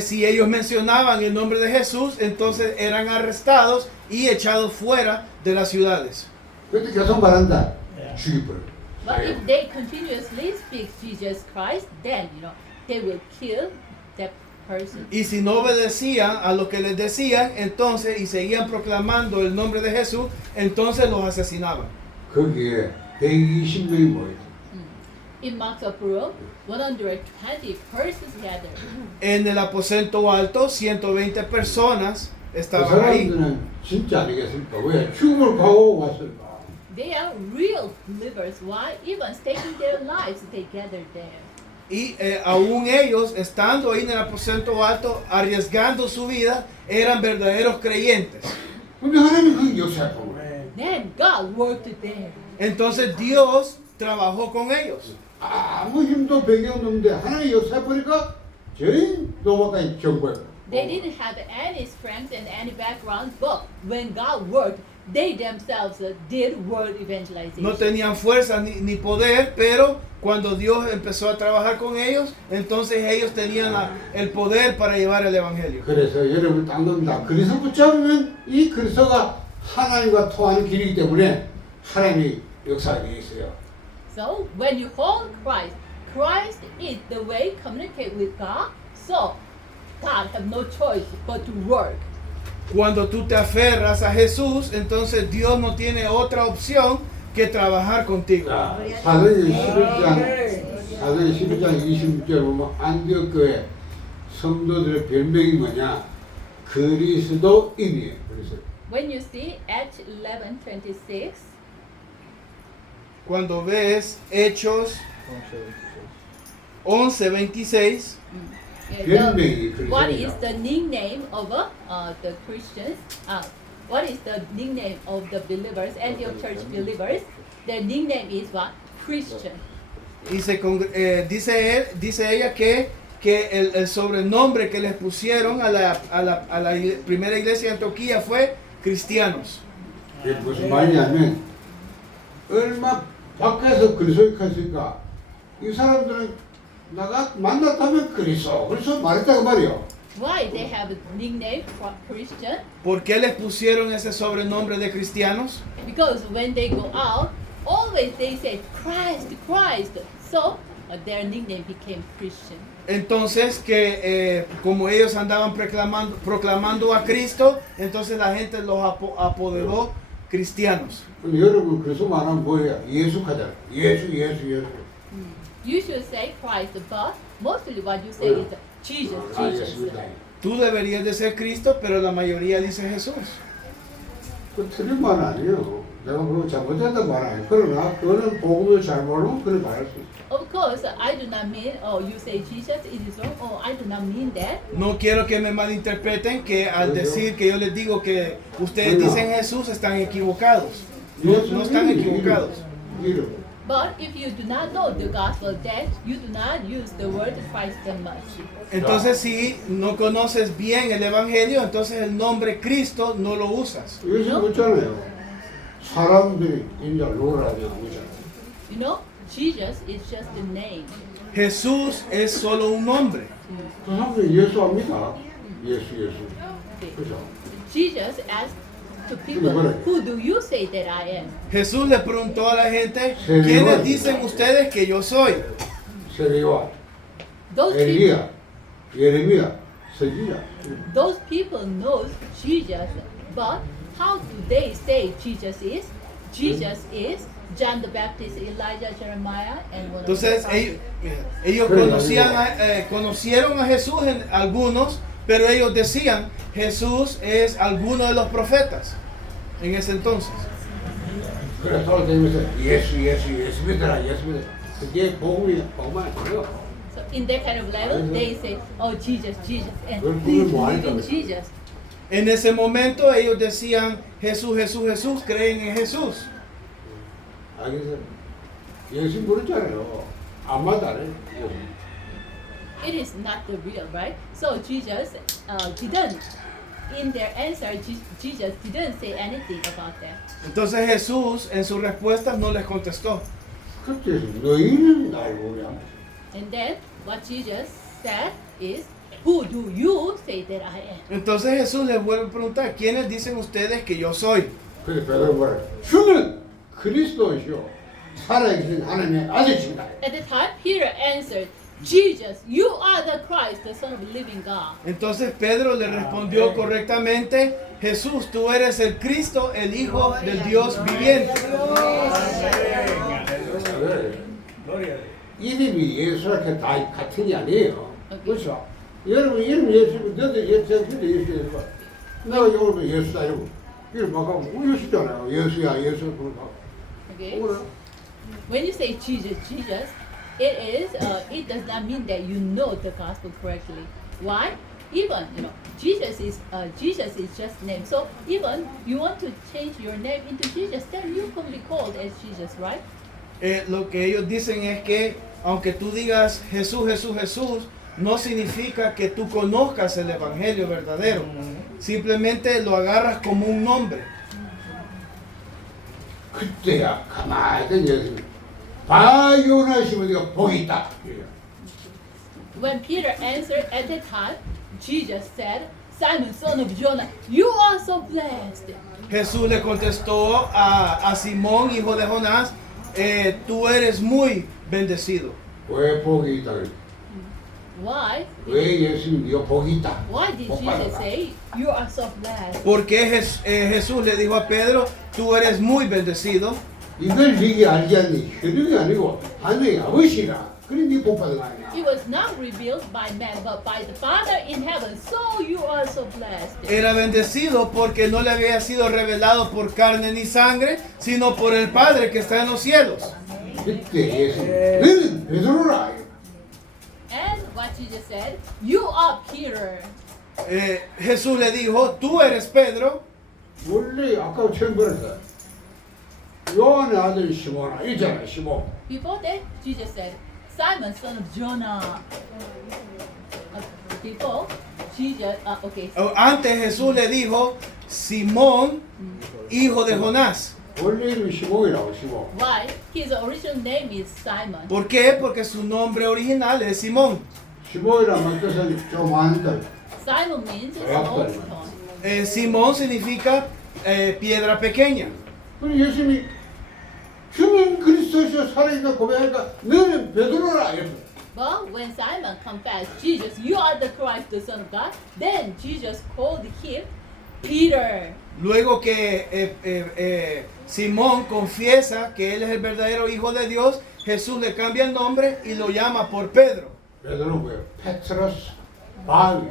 Si ellos mencionaban el nombre de Jesús, entonces eran arrestados y echados fuera de las ciudades. 그때 계속 말한다. 예. 죽여버려. But if they continuously speak Jesus Christ, then they will kill that person. Y si no obedecían a lo que les decían, entonces, y seguían proclamando el nombre de Jesús, entonces los asesinaban. 거기에 120명이 모였다. In Mount of Room, 120 persons gathered. En el aposento alto, 120 personas 그 estaban ahí. 사람들은 진짜 아니겠습니까? 왜 죽음을 각오하고 왔을까? They are real believers. Why? Even staking their lives, they gathered there. Y aún ellos, estando ahí en el aposento alto, arriesgando su vida, eran verdaderos creyentes. 근데 하나님이 그 역사했던 거예요. 예. Then God worked there. Entonces Dios trabajó con ellos. 아무 힘도 배경 없는데 하나님이 역사해보니까 저희 노바까지 경고했고. They didn't have any strength and any background, but when God worked, they themselves did world evangelization. No tenían fuerza ni poder, pero cuando Dios empezó a trabajar con ellos, entonces ellos tenían el poder para llevar el evangelio. 그래서 여러분 딱 겁니다. 그리스도 붙잡으면 이 그리스도가 하나님과 통하는 길이기 때문에 하나님이 역사하게 돼 있어요. So when you hold Christ, Christ is the way communicate with God. So God have no choice but to work. Cuando tú te aferras a Jesús, entonces Dios no tiene otra opción que trabajar contigo. 자, 사도행 11장 26절 보면 안디옥 교회 성도들의 별명이 뭐냐? 그리스도인이에요. 그래서 When you see Acts 11:26, Cuando ves Hechos 11:26, what is the nickname of the Christians? What is the nickname of the believers, Antioch church believers? Their nickname is what? Christian. dice ella que el sobrenombre que les pusieron a la primera iglesia de Antioquía fue cristianos. 이게 무슨 말이냐면 얼마 밖에서 그리스도인이니까 이 사람들은 나가 만났다면 그리스도 말했다고 말이요. Why they have a nickname for Christian? ¿Por qué les pusieron ese sobrenombre de cristianos? Because when they go out, always they say Christ, Christ. So their nickname became Christian. Entonces que como ellos andaban proclamando a Cristo, entonces la gente los apoderó cristianos. 근데 여러분 그리스도 말하면 뭐예요? 예수 하잖아요. 예수. You should say Christ, but mostly what you say is Jesus, Jesus. Tú deberías de ser Cristo, pero la mayoría dice Jesús. 그 틀린 말 아니에요. 내가 그거 잘못했다고 말 아니에요. 그러나 그거는 복음을 잘 모르면 그걸 말할 수 있어요. Of course, I do not mean, oh, you say Jesus, it is wrong. Oh, I do not mean that. No quiero que me malinterpreten que al decir que yo les digo que ustedes dicen Jesús están equivocados. No están equivocados. 이름. But if you do not know the gospel, then you do not use the word Christ that much. Entonces si no conoces bien el evangelio, entonces el nombre Cristo no lo usas. 예수 묻잖아요. 사람들이 인자 로라냐 묻잖아요. You know, Jesus is just a name. Jesús es solo un nombre. 그 사람들이 예수 압니다. 예수. Okay. 그죠? Jesus asked to people, who do you say that I am? Jesús le preguntó a la gente, ¿quiénes dicen ustedes que yo soy? 세리와 Those people, 엘리야, 예레미야, 서기야. those people knows Jesus, but how do they say Jesus is? Jesus is John the Baptist, Elijah, Jeremiah, and one of the Entonces prophets. ellos conocieron a Jesús en algunos, pero ellos decían, Jesús es alguno de los profetas en ese entonces. 그래서 돌아다니면서 예수 믿어라. 그게 복음이 아니에요. So in that kind of level, they say, oh, Jesus, and 그걸 please 뭐 believe in 하니까 Jesus. En ese momento ellos decían, Jesús, creen en Jesús. 알겠어요? 예수 모르잖아요. 안 맞아요. It is not the real, right? So Jesus didn't in their answer, Jesus didn't say anything about that. Entonces Jesús en sus respuestas no les contestó. 그때서 너희는 날 보냐? And then what Jesus said is, who do you say that I am? Entonces Jesús les vuelve a preguntar, ¿quiénes dicen ustedes que yo soy? 그래 베드로가 뭐래? 주는 그리스도시요 살아계신 하나님의 아들이십니다. At the time, Peter answered, Jesus, you are the Christ, the Son of the living God. Entonces Pedro le respondió correctamente, Jesús, tú eres el Cristo, el Hijo del Dios viviente. 그래. Gloria a Dios. 이름이 예수랑 다 같은 게 아니에요. 오케이. 그렇죠? 여러분 이름 예수면 너도 예수한테 예수야. 내가 오늘도 예수다 이러고 이름 막 하고 예수잖아요. 예수야 예수 그러고. Okay. 그래. When you say Jesus, Jesus, it does not mean that you know the gospel correctly. Why? Even Jesus is just name. So even you want to change your name into Jesus, then you can be called as Jesus, right? Lo que ellos dicen es que aunque tú digas Jesús, Jesús, Jesús, no significa que tú conozcas el evangelio verdadero. Simplemente lo agarras como un nombre. 그때야 가만히 있던 예수님. 바요나시면 네가 복이 있다. When Peter answered at that time, Jesus said, Simon, son of Jonah, you are so blessed. Jesús le contestó a Simón, hijo de Jonás, tú eres muy bendecido. 왜 복이 있다? Why? 왜 예수님 네가 복이 있다? Why did 복 Jesus 받아라. say, you are so blessed? Porque Jesús le dijo a Pedro, tú eres muy bendecido. 이걸 네게 알지 않니? 혈육이 아니고 하늘의 아버지라. 그래 네복 받은 거 아니야. It was not revealed by man, but by the Father in heaven. So you are so blessed. Era bendecido porque no le había sido revelado por carne ni sangre, sino por el Padre que está en los cielos. 그때 예수님 너는 베드로라. And what Jesus said, you are Peter. Jesús le dijo, tú eres Pedro. 원래 아까 처음 보냈어. 요한의 아들 시몬아 있잖아 시몬. Before that, Jesus said, Simon, son of Jonah. Before, Jesus, okay. Antes Jesús le dijo, Simón, hijo de Jonás. 원래 이름이 시몬이라고 시몬. Why? His original name is Simon. ¿Por qué? Porque su nombre original es Simón. 시몬이라는 뜻은 조그만 들. Simon means small stone. Simón significa piedra pequeña. 그리고 예수님이 주는 그리스도시여 살아있다 고백하니까 너는 베드로라. 이랬어. But when Simon confessed, Jesus, you are the Christ, the Son of God, then Jesus called him Peter. Luego que Simón confiesa que él es el verdadero hijo de Dios, Jesús le cambia el nombre y lo llama por Pedro. 베드로는 뭐예요? 페트로스 바위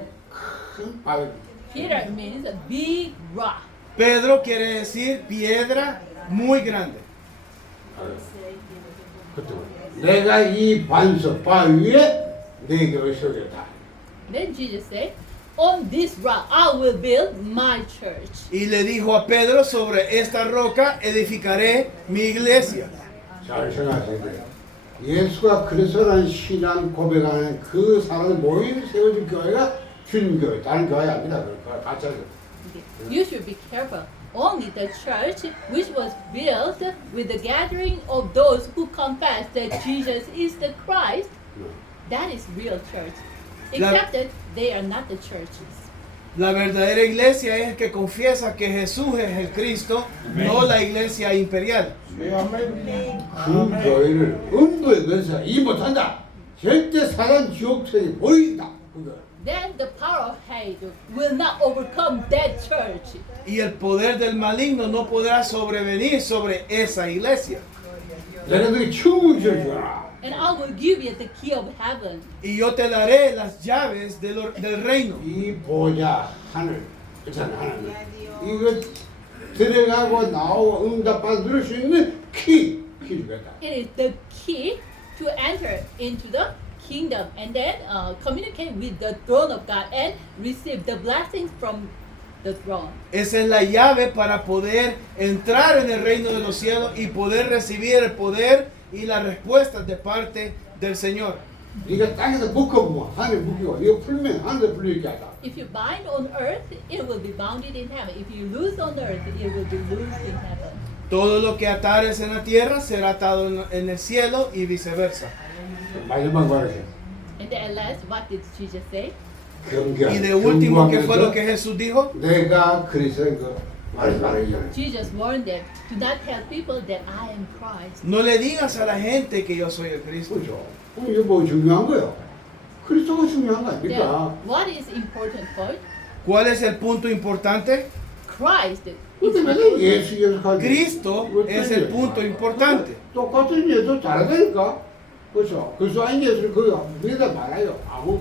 큰 바위. Peter means a big rock. Pedro quiere decir piedra muy grande. 그때 내가 이 반석 바위에 내 교회 세우겠다. Then Jesus said, on this rock I will build my church. Y le dijo a Pedro, sobre esta roca edificaré mi iglesia. 잘 생각하세요. 예수가 그리스도라는 신앙 고백하는 그 사람 모임 세워진 교회가 주님 교회, 다른 교회 아닙니다. 그 가짜. You should be careful. Only the church which was built with the gathering of those who confess that Jesus is the Christ, that is real church. Except that they are not the churches. La verdadera iglesia es el que confiesa que Jesús es el Cristo, no la iglesia imperial. 그 교회를 음부의 권세가 이 못한다. 절대 사단 지옥천이 보인다. 그거. Then the power of hate will not overcome that church. Y el poder del maligno no podrá sobrevenir sobre esa iglesia. 내가 너희 천국을 주라. And I will give you the key of heaven. Y yo te daré las llaves del reino. 이 보좌 하늘 있잖아 하나님. 이거 들어가고 나오고 응답받을 수 있는 키 주겠다. It is the key to enter into the kingdom and then communicate with the throne of God and receive the blessings from the throne. Esa es la llave para poder entrar en el reino de los cielos y poder recibir el poder y las respuestas de parte del Señor. 네가 땅에서 묶어보면 하늘에 묶이고 네가 풀면 하늘에 풀리게 하다. If you bind on earth, it will be bounded in heaven. If you loose on earth, it will be loosed in heaven. Todo lo que atares en la tierra será atado en el cielo y viceversa. 마지막 말이죠. And then at last, what did Jesus say? Y de último, ¿qué fue lo que Jesús dijo? 내가 그리스도인 거 말이잖아요. Jesus warned them, do not tell people that I am Christ. No le digas a la gente que yo soy el Cristo. 그렇죠. 그럼 이게 뭐 중요한 거예요? 그리스도가 중요한 거 Then, 아닙니까? what is important point? ¿Cuál es el punto importante? Christ is 근데 왜 important. 예수 연습하지? Cristo es el punto importante. 똑같은 예수 잘하다니까. 그렇죠. 그리스도 아닌 예수를 거의 믿어 말아요. 아무.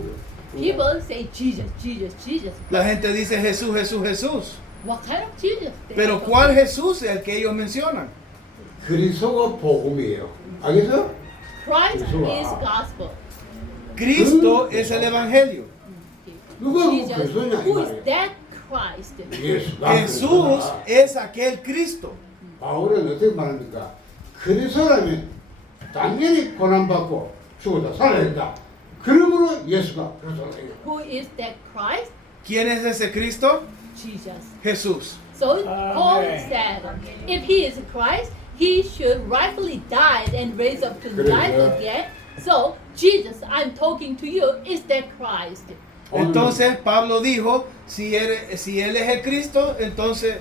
People say Jesus, Jesus, Jesus. La gente dice Jesús, Jesús, Jesús. What kind of Jesus? they Pero are ¿cuál talking Jesús es el que ellos mencionan? 그리스도가 복음이에요. 알겠어요? about? Christ Yeshua. is gospel. Cristo es el Evangelio. 누가 그 Jesus, 그리스도냐 이 who is 말이에요. that Christ? 예수가 Jesús 그리스도다. es aquel Cristo. 바울은 어떻게 말합니까? 그리스도라면 당연히 고난받고 죽었다 살아야 된다. 그러므로 예수가 그리스도다. Who is that Christ? ¿Quién es ese Cristo? Jesus. Jesús. So Paul Amen. said, if he is Christ, he should rightfully die and raise up to Correct, life yeah. again. So Jesus, I'm talking to you, is that Christ. Entonces Pablo dijo, si él es el Cristo, entonces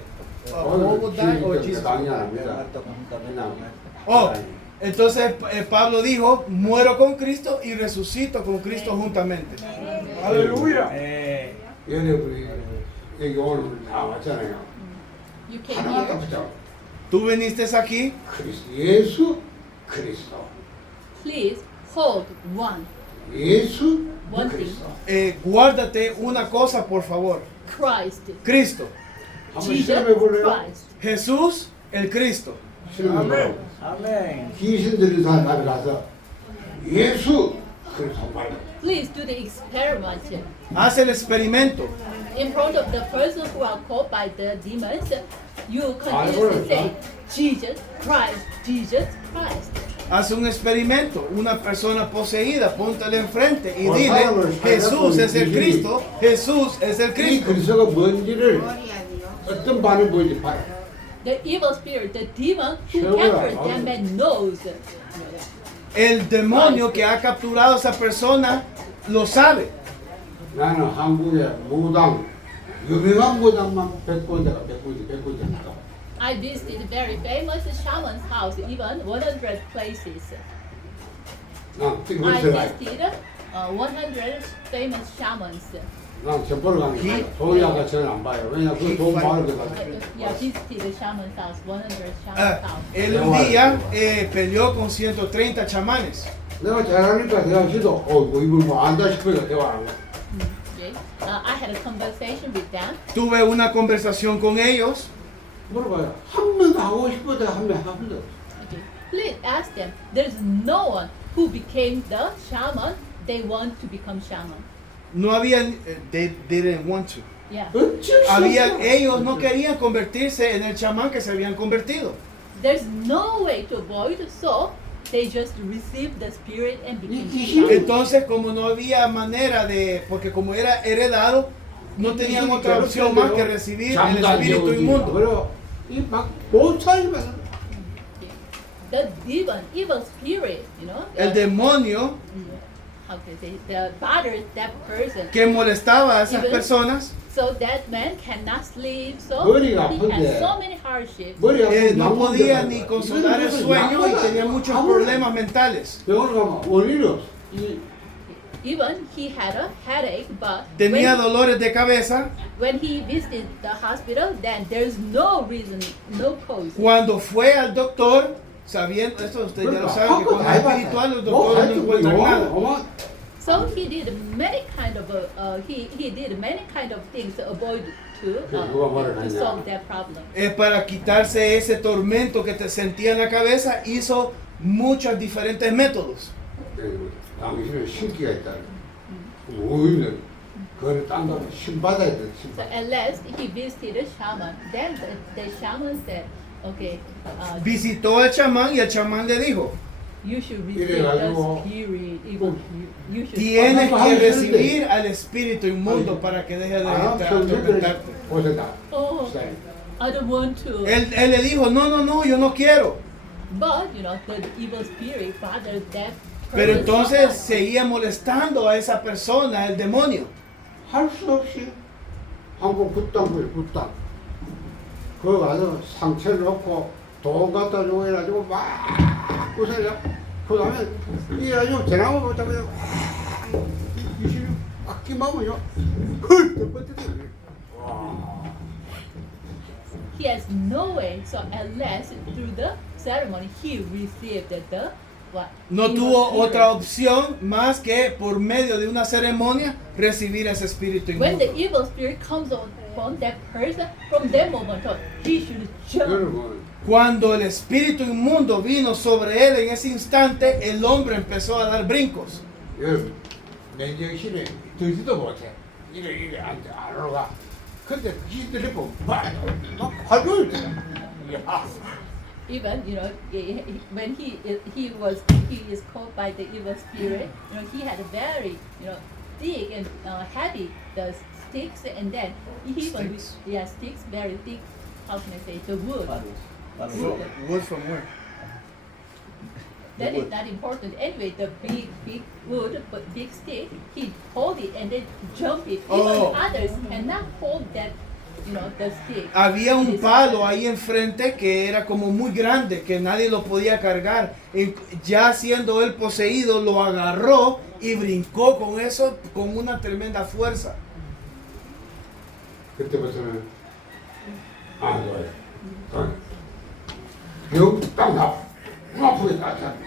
Paul will die or Jesus will die. Oh, entonces Pablo dijo, muero con Cristo y resucito con Cristo juntamente. Aleluya. 여러분이 여기 오늘 다 왔잖아요. You came 하나만 딱 here. 붙잡아. Tú viniste aquí, 예수 그리스도. Please hold one. 예수 One thing. 그리스도. guárdate una cosa por favor. Christ. Cristo, 한번 Jesus 실험해 볼래요? Christ. Jesús, el Cristo. 실험해 아멘. 볼래요? 아멘. 귀신 들린 사람 앞에 가서 예수 그리스도 말해. Please do the experiment. Haz el experimento. In front of the person who are caught by the demons, you Bible, continuously say, right? Jesus Christ, Jesus Christ. Haz un experimento. Una persona poseída, póntale enfrente y Por dile, favor, Jesús es el sí. Cristo, Jesús es el 이 Cristo. 그리스도가 뭔지를 어떤 반응 보이지 봐요. The evil spirit, the demon who Sure, captures okay. them and knows. El demonio que ha capturado a esa persona lo sabe. 나는 한국의 무당 유명한 무당만 100군데가 I visited very famous shaman's house, even 100 places. 난 지금 I 어디서 visited 100 famous shamans. 난 점포를 가는 거야. 돈이 아까 저는 안 봐요. 왜냐면 그돈 많은 데 가서. Yeah, visited shaman's house, 100 Ah, shaman's house. él un día peleó con 130 chamanes. 내가 잘하니까 대화시도 뭐 이분 뭐 안다 싶으니까 대화하는 거야. Okay. I had a conversation with them. Tuve una conversación con ellos. 물어봐요. 한 명도 하고 싶어도 한 명 하는데. Okay. Please ask them. There's no one who became the shaman. They want to become shaman. No habían, they didn't want to. Yeah. 어쩔 수 없어. Ellos no querían convertirse en el chamán que se habían convertido. There's no way to avoid, so they just received the spirit and became Y- y- shaman. Entonces, como no había manera de, porque como era heredado, no tenían otra opción más que recibir el 잠깐 espíritu 배우지. inmundo. 그래요. 이막못 차이면 The demon, evil spirit, you know, El demonio how can I say, the bothers that person. que molestaba a esas Even- personas, So that man cannot sleep. So 머리가 he 아픈데. has so many hardships. 머리 no podía ni consolar el sueño y tenía muchos problemas mentales. 병원 가면 원인이 없어. Even he had a headache, but Tenía dolores de cabeza. when he visited the hospital, then there's no reason, no cause. Cuando fue al doctor, sabiendo, esto ustedes ya lo saben, que cuando es espiritual los doctores no encuentran nada. So he did many kind of he did many kind of things to avoid to solve that problem. Para quitarse ese tormento que te sentía en la cabeza, hizo muchos diferentes métodos. 당신은 신기가 있다. 오히려 그걸 딴 거는 신 받아야 돼. 신 So 받아. at last he visited a shaman. Then the shaman said, okay, Visitó al chamán y el chamán le dijo, You should receive 이래 the 가지고 spirit. Even you should. Tienes Ah, que ah, recibir al espíritu inmundo Ay. para que deje de 아, 성경을 atormentarte. 보셨다. Oh, I don't want to. Él le dijo, no, yo no quiero. But you know, the evil spirit bothered that. Pero person entonces so much. seguía molestando a esa persona, el demonio. 할 수 없이 한국 굿당구에 굿당. 그거 가서 상처를 넣고 돈 갖다 주고 해가지고 막 웃어요. 그 다음에 이래가지고 대나무 보자고 귀신이 꽉 끼마면요. 헐! 덮어뜨려. 와. He has no way, so unless through the ceremony he received the what? No evil tuvo spirit. otra opción más que por medio de una ceremonia recibir ese espíritu When the inmundo. evil spirit comes upon that person, from that moment on, he should jump. 여러분, Cuando el espíritu inmundo vino sobre él en ese instante, el hombre empezó a dar brincos. 여러분, 맨정신에 들지도 못해. 이래 안 올라가. 근데 귀신들이 보면 막 활동을 돼. 야. Even when he is caught by the evil spirit, he had a very thick and heavy the sticks, and then he even Sticks. sticks very thick. How can I say the wood? Wood from where? That is not important. Anyway, the big wood, but big stick, he hold it and then jump it. Even Oh. others cannot hold that, the stick. Había un It is- palo ahí enfrente que era como muy grande, que nadie lo podía cargar. Y ya siendo él poseído, lo agarró y brincó con eso con una tremenda fuerza. 그때부터는 안 좋아요. 병딱 나. 아프게 따뜻한.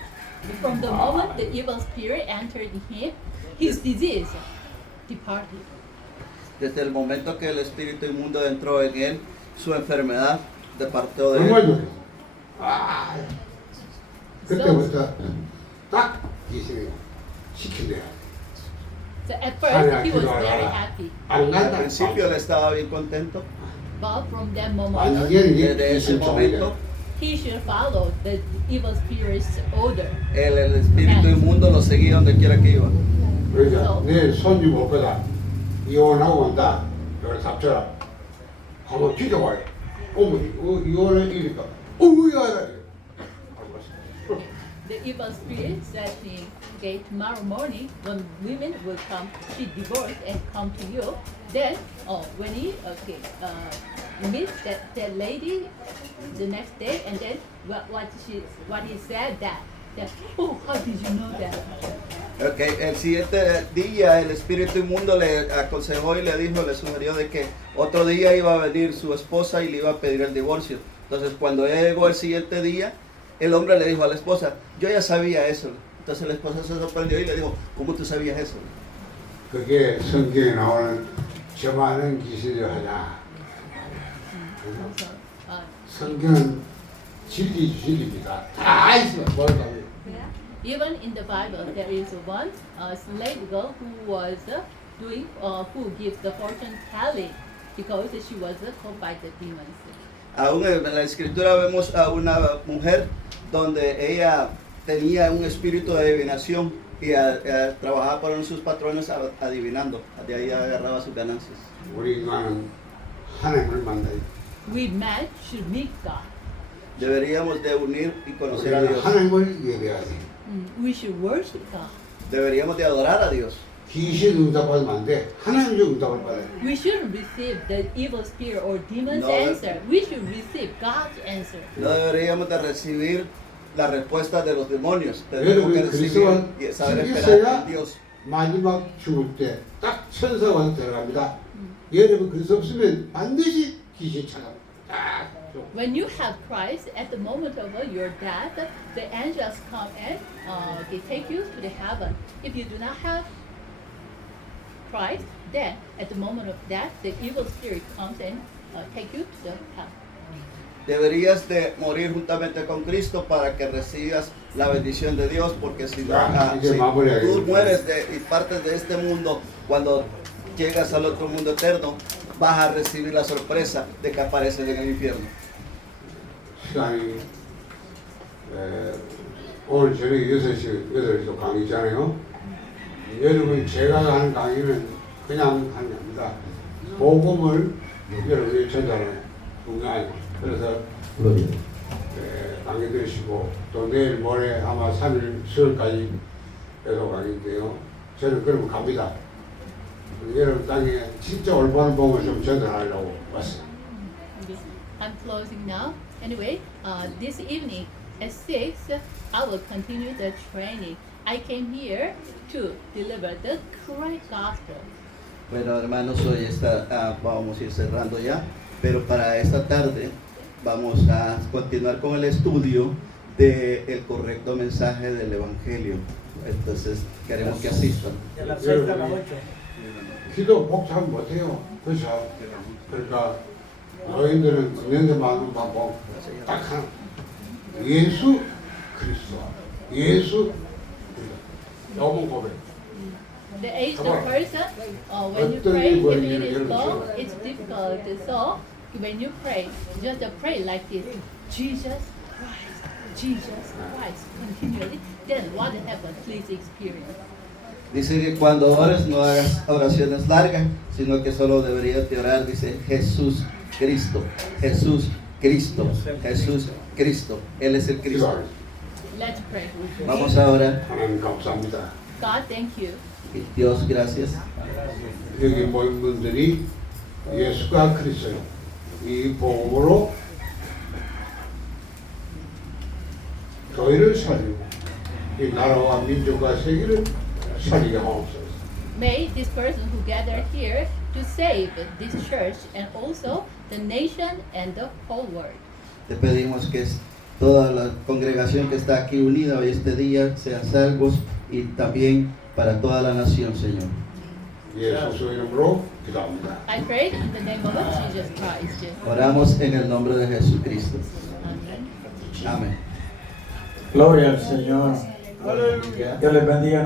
From the moment the evil spirit entered him, his disease departed. Desde el momento que el espíritu inmundo entró en él, su enfermedad departió de 정말 él. 좋아요. 아. 그때부터 딱 기생이 시킨대요. So at first he was very happy, 안 Al 간다. principio él estaba bien contento. but from that moment on, 완전히 Desde ese 기생 momento, he should follow the evil spirit's order. el espíritu inmundo lo seguía donde quiera que iba. 그러니까 내일 손님 올 거다. 이혼하고 온다. 여기 잡쳐라. 한번 뒤져봐요. 어머니, 이혼을 이니까. 어우야. The evil spirit said to him, okay, tomorrow morning when women will come, she divorced and come to you. Then, when he meets that lady the next day, and then what he said that oh, how did you know that? Okay, el siguiente día el espíritu inmundo le aconsejó y le dijo, le sugirió de que otro día iba a venir su esposa y le iba a pedir el divorcio. Entonces cuando ya llegó el siguiente día, el hombre le dijo a la esposa, yo ya sabía eso. Entonces la esposa se sorprendió y le dijo, ¿cómo tú sabías eso? 그게 성경에 나오는 저 많은 기술을 하냐. So, 성경은 진리입니다. 다 있어요. 뭐라고. even in the Bible, there is one slave girl who was who gives the fortune telling because she was caught by the demons. Aún en la escritura vemos a una mujer donde ella tenía un espíritu de adivinación y trabajaba para sus patrones adivinando. De ahí agarraba sus ganancias. 우리 인간은 하나님을 만나야 We men should meet God. Deberíamos de unir y conocer a Dios. 하나님을 예배해야 돼. We should worship God. Deberíamos de adorar a Dios. 귀신 응답받으면 안 돼. 하나님의 응답을 받아야 돼. We shouldn't receive the evil spirit or demon's No. answer. We should receive God's answer. No deberíamos de recibir la respuesta de los demonios. Tenemos que 여러분 recibir 그리스도가 y saber esperar 있어야 en Dios. 마지막 죽을 때 딱 천사가 와서 들어갑니다. 여러분 그리스도 없으면 반드시 귀신 찾아옵니다. 딱 좀. When you have Christ, at the moment of your death, the angels come and they take you to the heaven. If you do not have Christ, then at the moment of death, the evil spirit comes and take you to the hell. Deberías de morir juntamente con Cristo para que recibas la bendición de Dios, porque si, no, Ya, si mamuria, tú mueres y partes de este mundo, cuando llegas al otro mundo eterno, vas a recibir la sorpresa de que apareces en el infierno. 시간이 오늘 저녁 6시, 8시도 강의 있잖아요. 여러분, 제가 하는 강의는 그냥 하는 게 아닙니다. 복음을 여러분이 전달하는 중요해요. 그래서 강의 들으시고 또 내일 모레 아마 3일 수요일까지 계속 강의인데요. 저는 그러면 갑니다. 여러분 땅에 진짜 올바른 복음을 좀 전달하려고 왔어요. I'm closing now. Anyway, this evening at 6, I will continue the training. I came here to deliver the correct gospel. Bueno, hermanos, hoy vamos a ir cerrando ya, pero para esta tarde vamos a continuar con el estudio del correcto mensaje del Evangelio. Entonces, queremos que asistan. De las 6 a las 8. 기도 복잡 못해요. 그렇죠. 그러니까 노인들은 은연대만 보고 딱한 예수 그리스도, 예수 너무 고백. The aged person, when you pray, if it is long, it's difficult. So when you pray, just pray like this: Jesus Christ, continually. Then what happens? Please experience. Dice que cuando ores no hagas oraciones largas, sino que solo deberías de orar, dice Jesús Cristo, Jesús Cristo, Jesús Cristo. Él es el Cristo. Let's pray. Vamos a orar. 하나님 감사합니다. God, thank you. Dios, gracias. 여기 모인 분들이 예수가 그리스도 이 복음으로 교회를 살리고 이 나라와 민족과 세계를 살리게 하옵소서. May this person who gathered here to save this church and also the nation and the whole world. Te pedimos que toda la congregación que está aquí unida hoy este día sean salvos y también para toda la nación, Señor. 예수 이름으로 기도합니다. I pray in the name of Jesus Christ. Oramos en el nombre de Jesucristo. Amen. Amén. Gloria al Señor. Dios les bendiga.